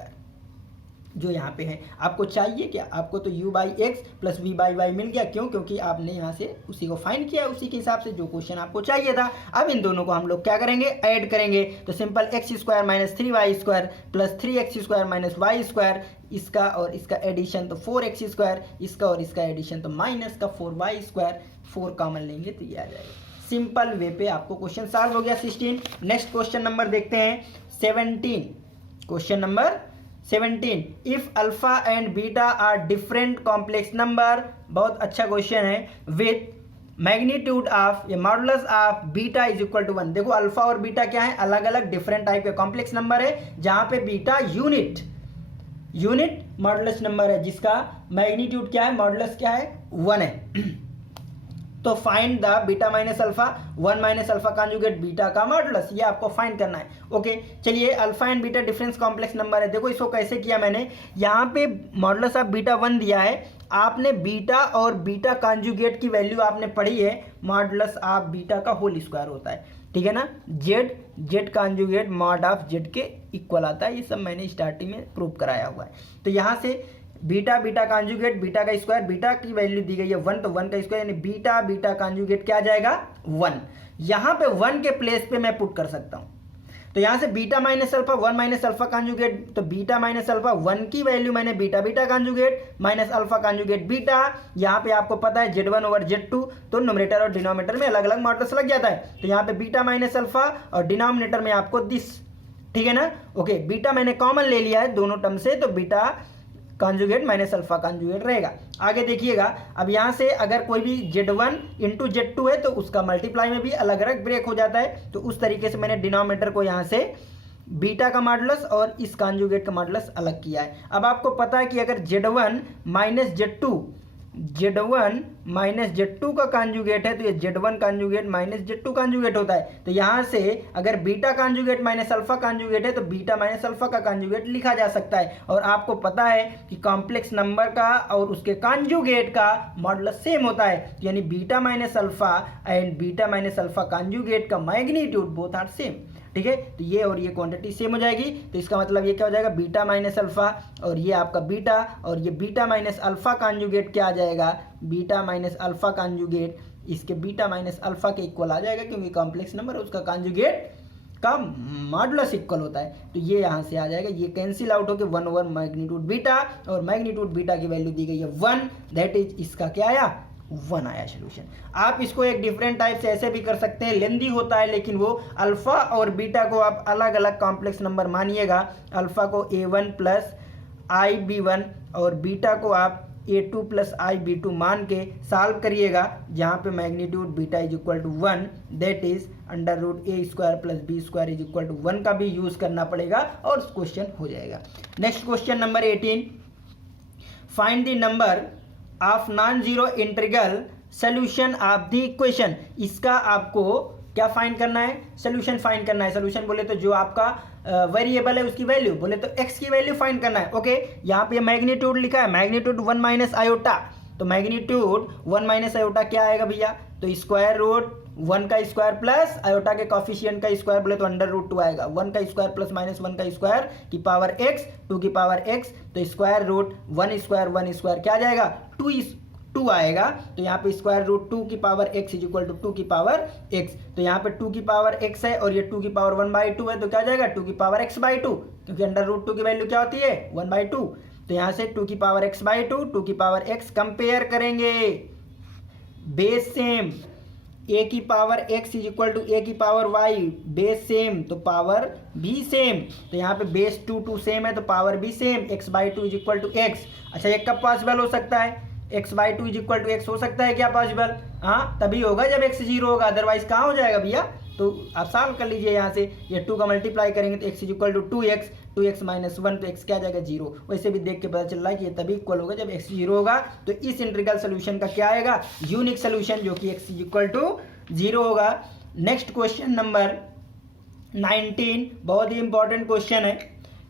जो यहाँ पे है। आपको चाहिए क्या, आपको तो u/x + v/y मिल गया। क्यों, क्योंकि आपने यहाँ से उसी को फाइंड किया, उसी के हिसाब से जो क्वेश्चन आपको चाहिए था। अब इन दोनों को हम लोग क्या करेंगे, ऐड करेंगे। तो simple x² - 3y² + 3x² - y², इसका और इसका एडिशन तो 4x², इसका और इसका एडिशन तो माइनस का 4y², 4 कॉमन लेंगे तो ये आ जाएगा। सिंपल वे पे आपको क्वेश्चन सॉल्व हो गया 16। नेक्स्ट क्वेश्चन नंबर देखते हैं 17। Question number 17, if alpha and beta are different complex number, बहुत अच्छा क्वेश्चन है, विथ मैग्नीट्यूड ऑफ या मॉडुलस ऑफ बीटा = 1। देखो अल्फा और बीटा क्या है, अलग अलग डिफरेंट टाइप के कॉम्प्लेक्स नंबर है, जहां पे बीटा यूनिट मॉडुलस नंबर है, जिसका मैग्नीट्यूड क्या है, मॉडुलस क्या है, 1 है। तो find the beta - alpha 1 - alpha conjugate beta का मॉडुलस, ये आपको फाइंड करना है। ओके, चलिए alpha and beta difference complex number है। देखो इसको कैसे किया मैंने, यहाँ पे मॉडुलस ऑफ बीटा 1 दिया है, आपने बीटा और बीटा कॉन्जुगेट की वैल्यू आपने पढ़ी है, मॉडुलस ऑफ बीटा का होल स्क्वायर होता है, ठीक है ना। Z conjugate mod of Z के इक्वल आता है, ये सब मैंने स्टार्टिंग में प्रूव कराया हुआ है। तो यहाँ से बीटा कॉन्जुगेट बीटा का स्क्वायर, बीटा की वैल्यू दी गई है 1 तो 1 का स्क्वायर यानी बीटा कॉन्जुगेट क्या आ जाएगा, 1। यहाँ पे 1 के प्लेस पे मैं पुट कर सकता हूँ। तो यहाँ से बीटा - अल्फा 1 - अल्फा कॉन्जुगेट, तो बीटा - अल्फा 1 की वैल्यू मैंने beta conjugate minus alpha conjugate beta. यहाँ पे आपको पता है Z1/Z2, तो न्यूमरेटर और डिनोमिनेटर में अलग अलग मॉडुलस लग जाता है। तो यहाँ पे बीटा - अल्फा और डिनोमिनेटर में आपको दिस, ठीक है ना। ओके, बीटा मैंने कॉमन ले लिया है दोनों टर्म से, तो beta conjugate minus alpha conjugate रहेगा। आगे देखिएगा, अब यहाँ से अगर कोई भी Z1 × Z2 है तो उसका मल्टीप्लाई में भी अलग अलग ब्रेक हो जाता है। तो उस तरीके से मैंने डिनोमिनेटर को यहाँ से बीटा का मॉडुलस और इस कॉन्जुगेट का मॉडुलस अलग किया है। अब आपको पता है कि अगर Z1 - Z2 का कॉन्जुगेट है तो ये Z1 conjugate minus Z2 conjugate होता है। तो यहाँ से अगर beta conjugate minus alpha conjugate है तो बीटा माइनस अल्फा का कॉन्जुगेट लिखा जा सकता है। और आपको पता है कि कॉम्प्लेक्स नंबर का और उसके कॉन्जुगेट का मॉडुलस सेम होता है, यानी beta minus alpha and beta minus alpha conjugate का मैग्नीट्यूड बोथ आर सेम, ठीक है। तो ये और ये क्वांटिटी सेम हो जाएगी। तो इसका मतलब ये क्या हो जाएगा, बीटा माइनस अल्फा और ये आपका बीटा, और ये बीटा माइनस अल्फा कॉन्जुगेट क्या आ जाएगा, बीटा माइनस अल्फा कॉन्जुगेट इसके बीटा माइनस अल्फा के इक्वल आ जाएगा, क्योंकि कॉम्प्लेक्स नंबर है उसका कॉन्जुगेट का मॉडुलस इक्वल होता है। तो ये यहाँ से आ जाएगा, ये कैंसिल आउट होकर 1 ओवर मैग्नीट्यूड बीटा, और मैग्नीट्यूड बीटा की वैल्यू दी गई है 1, दैट इज इसका क्या आया 1 आया सोल्यूशन। आप इसको एक डिफरेंट टाइप से ऐसे भी कर सकते हैं, लेंदी होता है लेकिन वो अल्फा और बीटा को आप अलग अलग कॉम्प्लेक्स नंबर मानिएगा। अल्फा को a1 प्लस आई b1 और बीटा को आप a2 प्लस आई b2 मान के सॉल्व करिएगा, जहाँ पे magnitude beta is equal to 1, that is under root a square plus b square is equal to 1 का भी यूज करना पड़ेगा और क्वेश्चन हो जाएगा। Next question number 18, find the number of non zero integral solution of the equation. इसका आपको क्या फाइंड करना है, सोल्यूशन फाइंड करना है। सोल्यूशन बोले तो जो आपका वेरिएबल है उसकी वैल्यू, बोले तो x की वैल्यू फाइंड करना है। ओके, यहाँ पे मैग्नीट्यूड लिखा है, मैग्नीट्यूड 1 माइनस आयोटा, तो मैग्नीट्यूड 1 माइनस आयोटा क्या आएगा भैया, तो स्क्वायर रूट 1 का स्क्वायर प्लस आयोटा के कॉफिशिएंट का स्क्वायर बोले तो अंडर रूट 2 आएगा। 1 का स्क्वायर प्लस माइनस 1 का स्क्वायर की पावर x, 2 की पावर x, तो स्क्वायर रूट 1 स्क्वायर क्या आ जाएगा 2 आएगा। तो यहाँ पे स्क्वायर रूट 2 की power x is equal to 2 की पावर x, तो यहाँ पे 2 की पावर x है और ये 2 की पावर 1/2 है, तो क्या आ जाएगा 2 की पावर x/2, क्योंकि अंडर रूट 2 की वैल्यू क्या होती है 1/2। तो यहाँ से 2 की पावर x/2, 2 की पावर x कंपेयर करेंगे, बेस सेम, a की power x is equal to a की पावर y, बेस सेम तो पावर भी सेम, तो यहाँ पे बेस 2 सेम है तो पावर भी same, x/2 is equal to x। अच्छा, ये कब पॉसिबल हो सकता है, x/2 is equal to x हो सकता है क्या पॉसिबल, हाँ तभी होगा जब x 0 होगा, अदरवाइज कहाँ हो जाएगा भैया। तो आप सॉल्व कर लीजिए, यहाँ से ये 2 का मल्टीप्लाई करेंगे तो x is equal to 2x minus 1, तो x क्या आ जाएगा 0। वैसे भी देख के पता चल रहा है कि ये तभी इक्वल होगा जब x 0 होगा। तो इस इंटीग्रल सोल्यूशन का क्या आएगा, यूनिक सोल्यूशन, जो कि x इज इक्वल टू 0 होगा। नेक्स्ट क्वेश्चन नंबर 19, बहुत ही इंपॉर्टेंट क्वेश्चन है,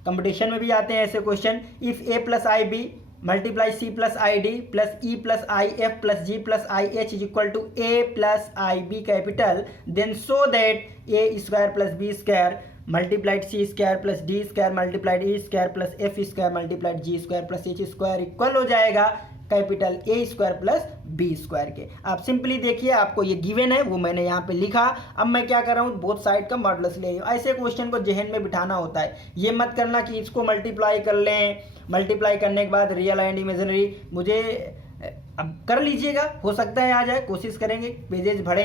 कंपटीशन में भी आते हैं ऐसे क्वेश्चन। If a plus i b multiply c plus i d plus e plus i f plus g plus i h is equal to a plus i b capital, then so that a square plus b square multiplied c square plus d square multiplied e square plus f square multiplied g square plus h square equal हो जाएगा capital a square plus b square के। आप simply देखिए, आपको ये given है वो मैंने यहाँ पे लिखा। अब मैं क्या कर रहा हूँ, बोथ साइड का मॉडुलस ले, ऐसे क्वेश्चन को जहन में बिठाना होता है। ये मत करना कि इसको मल्टीप्लाई कर लें, मल्टीप्लाई करने के बाद रियल एंड इमेजिनरी मुझे अब कर लीजिएगा, हो सकता है आ जाए, कोशिश करेंगे, पेजेस भर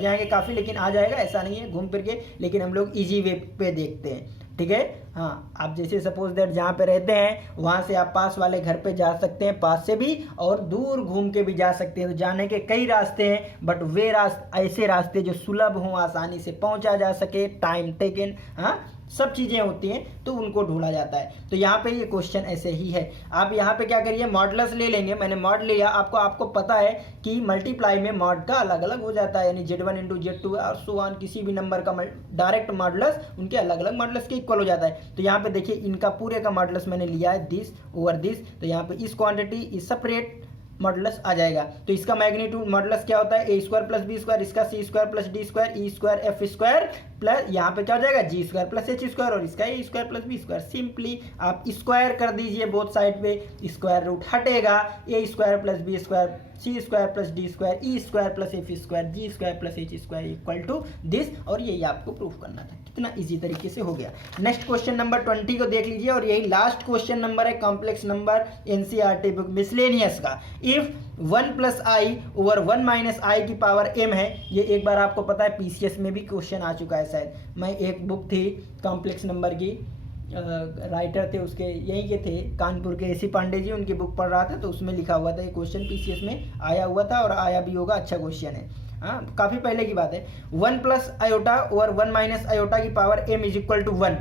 जाएंगे काफ़ी, लेकिन आ जाएगा, ऐसा नहीं है घूम फिर के। लेकिन हम लोग इजी वे पे देखते हैं, ठीक है। हाँ, आप जैसे सपोज दैट जहाँ पे रहते हैं वहाँ से आप पास वाले घर पे जा सकते हैं, पास से भी, और दूर घूम के भी जा सकते हैं। तो जाने के कई रास्ते हैं, बट वे ऐसे रास्ते जो सुलभ हों, आसानी से पहुँचा जा सके, टाइम टेकन, हाँ सब चीज़ें होती हैं, तो उनको ढूंढा जाता है। तो यहाँ पे ये क्वेश्चन ऐसे ही है। आप यहाँ पे क्या करिए, मॉडुलस ले लेंगे, मैंने मॉड लिया, आपको पता है कि मल्टीप्लाई में मॉड का अलग अलग हो जाता है, यानी z1 इंटू z2 और सो ऑन, किसी भी नंबर का डायरेक्ट मॉडुलस उनके अलग अलग मॉडुलस के इक्वल हो जाता है। तो यहाँ पे देखिए, इनका पूरे का मॉडुलस मैंने लिया है दिस ओवर दिस, तो यहाँ पे इस क्वांटिटी इस सेपरेट मॉडुलस आ जाएगा। तो इसका मैग्नीट्यूड मॉडुलस क्या होता है, a square plus b square, इसका c square plus d square, e square f square plus यहाँ पे क्या हो जाएगा g square plus h square, और इसका a square plus b square. Simply आप स्क्वायर कर दीजिए बोथ साइड पे, स्क्वायर रूट हटेगा, a square plus b square, c square plus d square, e square plus f square, g square plus h square equal to this, और यही आपको proof करना था। कितना इजी तरीके से हो गया। नेक्स्ट क्वेश्चन नंबर 20 को देख लीजिए, और यही लास्ट क्वेश्चन नंबर है complex number NCERT book miscellaneous का। If 1 plus i over 1 minus i की पावर m है, ये एक बार आपको पता है पीसीएस में भी क्वेश्चन आ चुका है शायद। मैं एक बुक थी कॉम्प्लेक्स नंबर की, राइटर थे उसके यहीं के थे, कानपुर के एसी पांडे जी, उनकी बुक पढ़ रहा था, तो उसमें लिखा हुआ था ये क्वेश्चन, पीसीएस में आया हुआ था और आया भी होगा, अच्छा क्वेश्चन है, हाँ काफ़ी पहले की बात है। 1 plus iota over 1 minus iota की power m is equal to 1,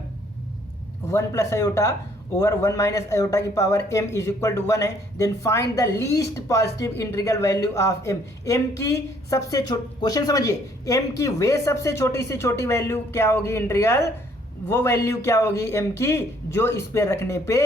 1 plus iota over 1 minus iota की power m is equal to 1 है। Then find the least positive integral value of m। m की सबसे छोटी, क्वेश्चन समझिए, m की वे सबसे छोटी से छोटी वैल्यू क्या होगी इंटीग्रल, वो वैल्यू क्या होगी m की जो इस पे रखने पे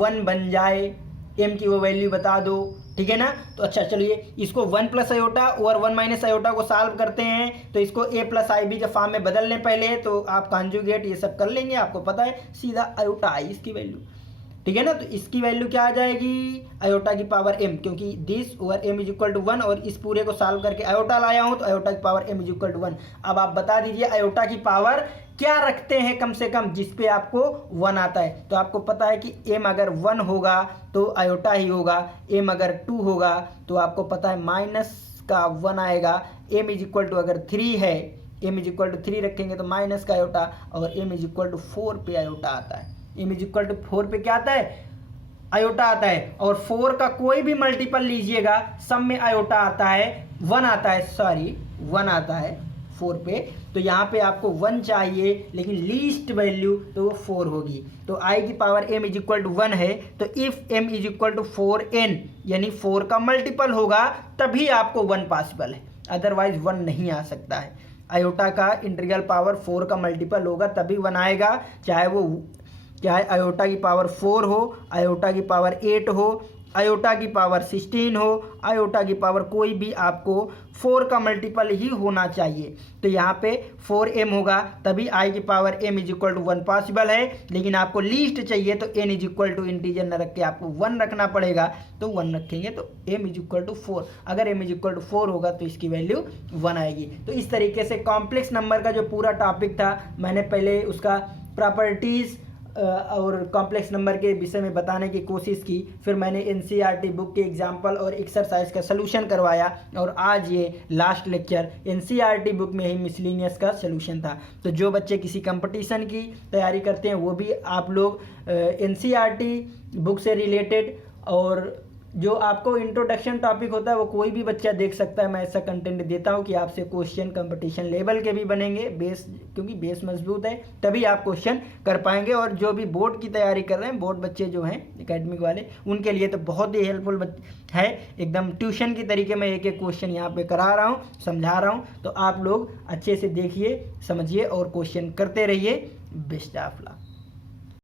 1 बन जाए, m की वो वैल्यू बता दो, ठीक है ना। तो अच्छा चलिए, इसको 1 प्लस आयोटा और 1 माइनस आयोटा को सॉल्व करते हैं, तो इसको a प्लस आई बी के फॉर्म में बदल लें पहले, तो आप कॉन्जुगेट ये सब कर लेंगे, आपको पता है सीधा आयोटा आई इसकी वैल्यू, ठीक है ना। तो इसकी वैल्यू क्या आ जाएगी, आयोटा की पावर m, क्योंकि this over m is equal to 1, और इस पूरे को सॉल्व करके आयोटा लाया हूँ, तो आयोटा की power m is equal to 1। अब आप बता दीजिए आयोटा की पावर क्या रखते हैं कम से कम जिस पे आपको 1 आता है। तो आपको पता है कि m अगर 1 होगा तो आयोटा ही होगा, m अगर 2 होगा तो आपको पता है माइनस का 1 आएगा। m इज इक्वल टू अगर 3 है, m इज इक्वल टू 3 रखेंगे तो माइनस का आयोटा, और m इज इक्वल टू 4 पे आयोटा आता है। m इज इक्वल टू 4 पे क्या आता है, आयोटा आता है। और 4 का कोई भी मल्टीपल लीजिएगा सब में आयोटा आता है, 1 आता है, सॉरी 1 आता है 4 पे। तो यहाँ पे आपको 1 चाहिए लेकिन लीस्ट वैल्यू तो वो 4 होगी। तो i की power m is equal to 1 है, तो if m is equal to 4n यानी 4 का मल्टीपल होगा तभी आपको 1 पॉसिबल है, अदरवाइज 1 नहीं आ सकता है। आयोटा का इंटीग्रल पावर 4 का मल्टीपल होगा तभी 1 आएगा, चाहे आयोटा की पावर 4 हो, आयोटा की पावर 8 हो, आयोटा की पावर 16 हो, आयोटा की पावर कोई भी आपको 4 का मल्टीपल ही होना चाहिए। तो यहाँ पे 4m होगा तभी i की power m is equal to 1 possible है, लेकिन आपको लीस्ट चाहिए तो n is equal to integer न रख के आपको 1 रखना पड़ेगा। तो 1 रखेंगे तो m इज इक्वल टू 4, अगर m इज इक्वल टू 4 होगा तो इसकी वैल्यू 1 आएगी। तो इस तरीके से कॉम्प्लेक्स नंबर का जो पूरा टॉपिक था मैंने पहले उसका प्रॉपर्टीज़ और कॉम्प्लेक्स नंबर के विषय में बताने की कोशिश की, फिर मैंने एनसीईआरटी बुक के एग्जाम्पल और एक्सरसाइज का सलूशन करवाया, और आज ये लास्ट लेक्चर एनसीईआरटी बुक में ही मिसलिनियस का सलूशन था। तो जो बच्चे किसी कंपटीशन की तैयारी करते हैं वो भी आप लोग एनसीईआरटी बुक से रिलेटेड और जो आपको इंट्रोडक्शन टॉपिक होता है वो कोई भी बच्चा देख सकता है। मैं ऐसा कंटेंट देता हूँ कि आपसे क्वेश्चन कंपटीशन लेवल के भी बनेंगे, बेस क्योंकि बेस मजबूत है तभी आप क्वेश्चन कर पाएंगे। और जो भी बोर्ड की तैयारी कर रहे हैं, बोर्ड बच्चे जो हैं एकेडमिक वाले, उनके लिए तो बहुत ही हेल्पफुल है। एकदम ट्यूशन की तरीके में एक एक क्वेश्चन यहाँ पे करा रहा हूँ, समझा रहा हूँ। तो आप लोग अच्छे से देखिए, समझिए और क्वेश्चन करते रहिए। Best of luck.